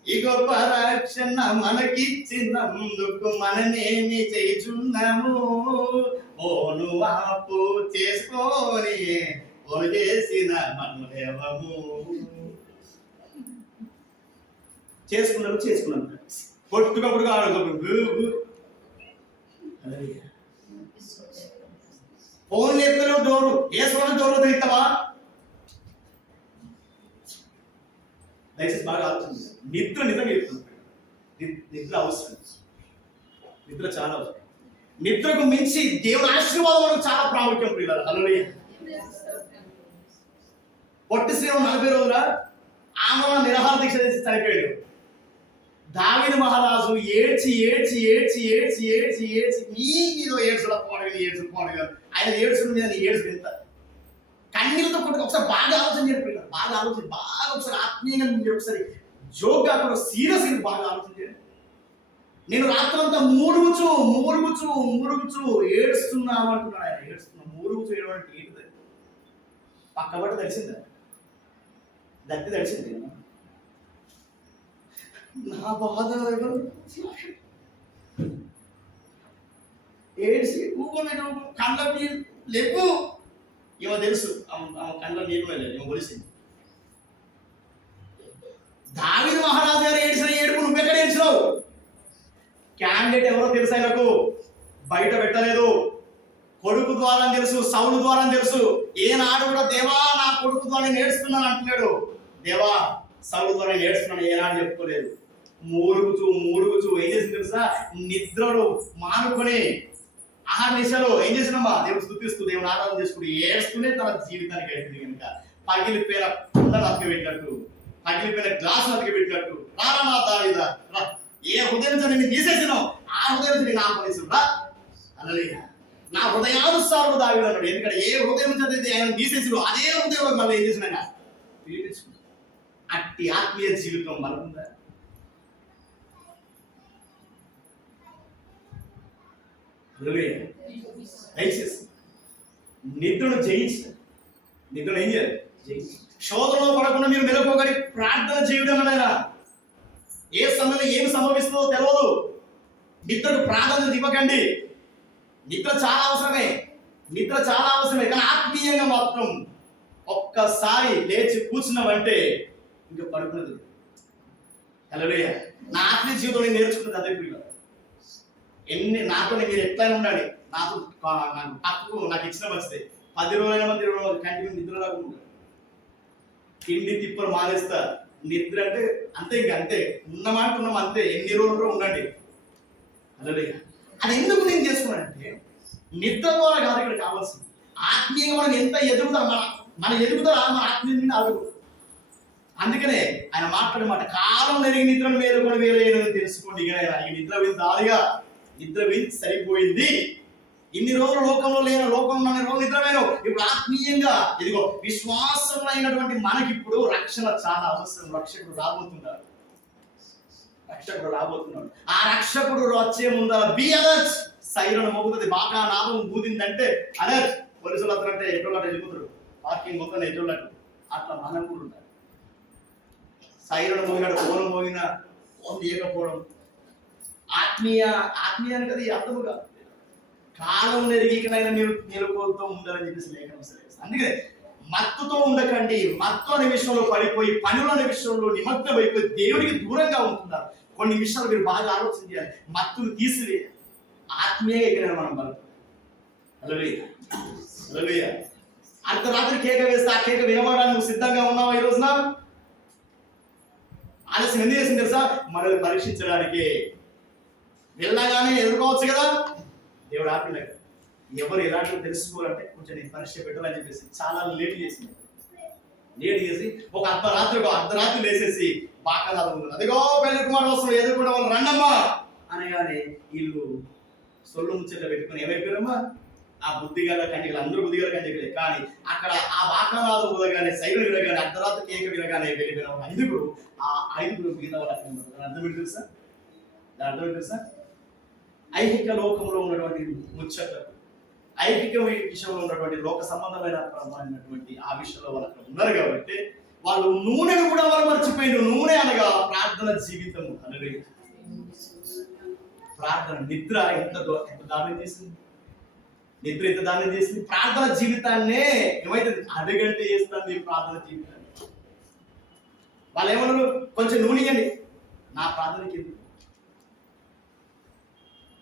ఈ గొప్ప రక్షణ మనకిచ్చినందుకు మనమేమి చేస్తున్నాము. ఓను వాపు చేసుకొని ఓను చేసిన మనమేమము. చేసుకున్నాను కొట్టుకప్పుడు ఫోన్ లేపుతారు, డోరు వేసుకున్న డోర్లో తిరుగుతావా? దయచేసి బాగా ఆలోచించండి. నిద్ర నిజంగా చెప్తుంది. నిద్ర అవసరం, నిద్ర చాలా అవసరం. నిద్రకు మించి దేవుని ఆశీర్వాదం మనకు చాలా ప్రాముఖ్యం. ప్రియులారా, హల్లెలూయా. పొట్టి శ్రీరాము 40 రోజుల ఆమె నిరాహార దీక్ష చేసి చనిపోయాడు. దావీదు మహారాజు ఏడ్చి నీదో ఏడ్చుల పోడగా ఆయన ఏడ్చుల మీద నీ ఏడ్చు ఎంత కన్నీళ్ళతో కొట్టుకు. ఒకసారి బాగా ఆలోచన చేయండి, బాగా ఒకసారి ఆత్మీయంగా మీరు ఒకసారి జోక్గా కూడా సీరియస్ బాగా ఆలోచన చేయండి. నేను రాత్రంతా మూలుగుచు ఏడుస్తున్నాను అంటున్నాడు ఆయన. మూలుగుచు ఏడవంటే ఏంటిది? పక్కబట్టి తెలిసిందా? దత్తి తెలిసింది. నా బాధ ఏడ్చి కళ్ళ నీళ్ళు లేవు. ఏమో తెలుసు, కళ్ళ నీళ్ళు లేదు, ఏమో తెలిసింది. దావీదు మహారాజు గారు ఏడ్చిన ఏడుపు నువ్వెక్కడ ఏడ్చినావు? క్యాండిడేట్ ఎవరో తెలుసు ఆయనకు, బయట పెట్టలేదు. కొడుకు ద్వారా తెలుసు, సౌలు ద్వారా తెలుసు. ఏనాడు కూడా దేవా నా కొడుకు ద్వారా నేను ఏడుస్తున్నాను అంటున్నాడు. దేవా సౌలు ద్వారా నేను ఏడుస్తున్నాను ఏనాడు చెప్పుకోలేదు. మూలుగుచు ఏం చేసింది తెలుసా? నిద్రలు మానుకొని నిశలో ఏం చేసినమ్మా? దేవుడు స్తుతిస్తూ, దేవుని ఆరాధన చేసుకుంటూ ఏడుస్తూనే తన జీవితానికి గడిపింది. కనుక పగిలిపోయిన కుండలు అతికిపెట్టినట్టు, పగిలిపోయిన గ్లాసులు అతికిపెట్టినట్టు, రారా నా దావీదా రా, ఏ హృదయం నేను తీసేసినావు ఆ హృదయం నేను ఆపేసిరా. హల్లెలూయా. నా హృదయానుసారుడు దావీదు అన్నాడు. ఎందుకంటే ఏ హృదయం చదివితే ఆయన తీసేసి అదే హృదయంలో మళ్ళీ ఏం చేసిన పిలిపించుకున్నాడు. అట్టి ఆత్మీయ జీవితం మనకుందా? దయచేసి నిద్రను జయించు. నిద్రను ఏం చేయాలి? జయించు. శోధనలో పడకుండా మీరు మెలకువగలి ప్రార్థన చేయడం అనేది ఏ సమయంలో ఏమి సంభవిస్తుందో తెలియదు. నిద్రకు ప్రాధాన్యత ఇవ్వకండి. నిద్ర చాలా అవసరమే, కానీ ఆత్మీయంగా మాత్రం ఒక్కసారి లేచి కూర్చున్నామంటే ఇంకా పడుకున్నది. హల్లెలూయా. నా ఆత్మీయ జీవితంలో నేను నేర్చుకున్నది అదే. పిల్లలు నాతో మీరు ఎట్లయినా ఉండాలి. నాకు పక్కకు నాకు ఇచ్చిన మంచిది. 10 రోజులైనా మంది 20 రోజులు కంటిన్యూ నిద్ర రాకుండా తిండి తిప్పలు మానేస్తా. నిద్ర అంటే అంతే, ఇంకా అంతే, ఉన్నమాటున్నాం అంతే. ఎన్ని రోజులు ఉండండి. హల్లెలూయా. అది ఎందుకు నేను చేసుకున్నానంటే నిద్ర ద్వారా కాదు ఇక్కడ కావాల్సింది. ఆత్మీయంగా మనం ఎంత ఎదుగుతాం, మన ఎదుగుదల మన ఆత్మీయంగా అడుగు. అందుకనే ఆయన మాట్లాడే మాట, కాలం నెరిగి నిద్రను మేలుకొని వేరేదని తెలుసుకోండి. ఈ నిద్ర విందాలిగా, నిద్ర విని సరిపోయింది. ఇన్ని రోజులు లోకంలో లేని, లోకంలో రోజులు నిద్రపోయావు. ఇప్పుడు ఆత్మీయంగా ఇదిగో విశ్వాసంలో అయినటువంటి మనకిప్పుడు రక్షణ చాలా అవసరం. రక్షకుడు రాబోతున్నాడు. ఆ రక్షకుడు వచ్చే ముందు బి అలర్ట్. సైరన్ మోగుతుంది, బాగా నాదం బూదిందంటే అలర్ట్. పోలీసులు అతనంటే ఎటువంటి వెళ్ళిపోతారు, పార్కింగ్ మొత్తం ఎటువంటి. అట్లా మనం కూడా ఉండాలి. సైరన్ మోగినాడు, ఫోన్ మోగిన ఫోన్ తీయకపోవడం. ఆత్మీయాన్ని కదా ఈ అర్థము కాదు. కాలం నెరిగికనైనా మీరు నిలుపుతూ ఉండాలని చెప్పేసి లేఖనం సెలవిస్తుంది. అందుకే మత్తుతో ఉండకండి. మత్తు అనే విషయంలో పడిపోయి, పనులు అనే విషయంలో నిమగ్నం అయిపోయి దేవుడికి దూరంగా ఉంటున్నారు. కొన్ని విషయాలు మీరు బాగా ఆలోచన చేయాలి. మత్తును తీసివేయాలి. ఆత్మీయంగా ఇక్కడ మనం బలపడాలి. హల్లెలూయా, హల్లెలూయా. అర్ధరాత్రి కేక వేస్తే ఆ కేక వినబడడానికి నువ్వు సిద్ధంగా ఉన్నావా ఈ రోజున? ఆలస్యం ఎందుకు చేసింది తెలుసా? మనల్ని పరీక్షించడానికి. వెళ్ళగానే ఎదుర్కోవచ్చు కదా, దేవుడు ఆపిన ఎవరు ఎలాంటివి తెలుసుకోవాలంటే కొంచెం నేను పరీక్ష పెట్టాలని చెప్పేసి చాలా లేట్ చేసింది. లేట్ చేసి ఒక అర్ధరాత్రి లేసేసి బాకనాథం ఉన్నారు. అదిగో పెళ్లి కుమారుడు వస్తున్నాడు, ఎదుర్కొంటే వాళ్ళు రండమ్మా అనగానే వీళ్ళు సొల్లు ముచ్చట్లు పెట్టుకుని ఏమైపోయారమ్మా? ఆ బుద్ధిగల కంటికలు, అందరూ బుద్ధిగల కంటికలే. కానీ అక్కడ ఆ బాకనాథం వినగానే, సైలు వినగానే, అర్ధరాత్రి కేక వినగానే వెళ్ళిపోయిన ఐదుగురు, ఆ ఐదుగురు మిగతా వాళ్ళ అర్థం ఏంటి తెలుసా? దాని అర్థం ఏంటి తెలుసా? ఐహిక లోకంలో ఉన్నటువంటి ముచ్చట్లు, ఐహిక విషయంలో ఉన్నటువంటి లోక సంబంధమైనటువంటి ఆ విషయంలో వాళ్ళు అక్కడ ఉన్నారు కాబట్టి వాళ్ళు నూనెను కూడా వాళ్ళు మర్చిపోయిండు. నూనె అనగా ప్రార్థన జీవితము. అనేది ప్రార్థన. నిద్ర ఎంత దారుణం చేసింది. నిద్ర ఎంత దారుణం చేసింది. ప్రార్థన జీవితాన్నే ఏమైతుంది అడుగంటే చేస్తుంది ప్రార్థన జీవితాన్ని. వాళ్ళు ఏమన్నారు? కొంచెం నూనె ఇవ్వండి నా ప్రార్థనకి ఎందుకు,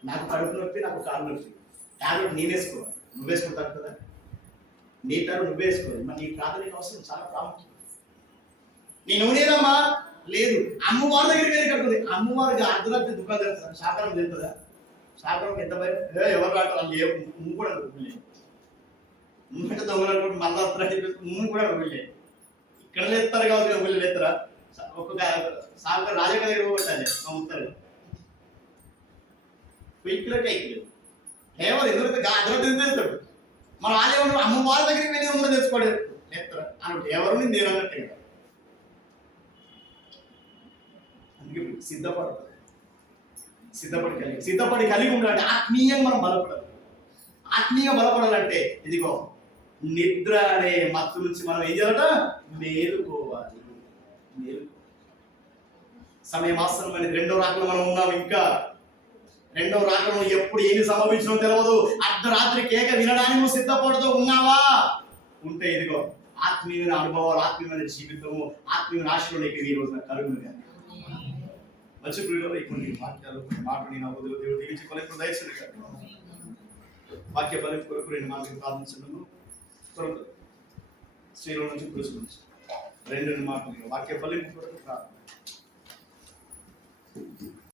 నాకు కడుపు నొప్పి, నాకు కాలు నొప్పి, టాబ్లెట్ నేను వేసుకోవాలి, నువ్వు వేసుకుంటావు కదా, నీ టాబ్లెట్ నువ్వు వేసుకోవాలి. మరి నీ ప్రార్థనకి అవసరం చాలా ప్రాముఖ్యం. నీ నూనెనమ్మా లేదు, అమ్మవారి దగ్గరికి వెళ్ళి కడుతుంది. అమ్మవారికి అర్ధరాత్రి దుకాణం తెలుస్తుందా? శాకారం తెలుస్తుందా? శాకారం ఎంత భయం. ఎవరు రాటారు వాళ్ళు నువ్వు కూడా వెళ్ళే ముందు దొంగలు మళ్ళీ వస్తారని చెప్పేసి నువ్వు కూడా వెళ్ళే. ఇక్కడ లేస్తారు కాబట్టి వెళ్ళి లేస్తారా? ఒక్కొక్క సాగు రాజకీయ దగ్గర పోగొట్టాలి ఉత్తరం క్విక్లకే ఎవరు ఎందుకంటే అర్ధరాత్రి తెలుస్తాడు. మన రాజేవాడు అమ్మవారి దగ్గరికి వెళ్ళి ఉందని తెచ్చుకోలేదు లేస్తారా అన్నట్టు ఎవరు నేను అన్నట్టే. అందుకే సిద్ధపడి కలిగి ఉండాలంటే ఆత్మీయంగా మనం బలపడాలి. ఆత్మీయంగా బలపడాలంటే ఇదిగో నిద్ర అనే మత్తు నుంచి మనం ఏం చేయాలట? మేలుకోవాలి. సమయం ఆసన్నమైన రెండో రాకలో మనం ఉన్నాం. ఇంకా రెండో రాకలో ఎప్పుడు ఏమి సంభవించడం తెలియదు. అర్ధరాత్రి కేక వినడానికి నువ్వు సిద్ధపడుతూ ఉన్నావా? ఉంటే ఇదిగో ఆత్మీయమైన అనుభవాలు, ఆత్మీయమైన జీవితము, ఆత్మీయమైన ఆశలు నీకు ఈ రోజున కలుగును. మంచి ప్రియులలో ఈ కొన్ని వాక్యాలు మాటని నా బదులు దేవుడు దీవించి కొరకు దయచేసి వాక్య బలం కొరకు రెండు మాటలు ప్రార్థించడం కొరకు శ్రీలో నుంచి పురుషుల రెండు మాటలు వాక్య బలం కొరకు ప్రార్థన.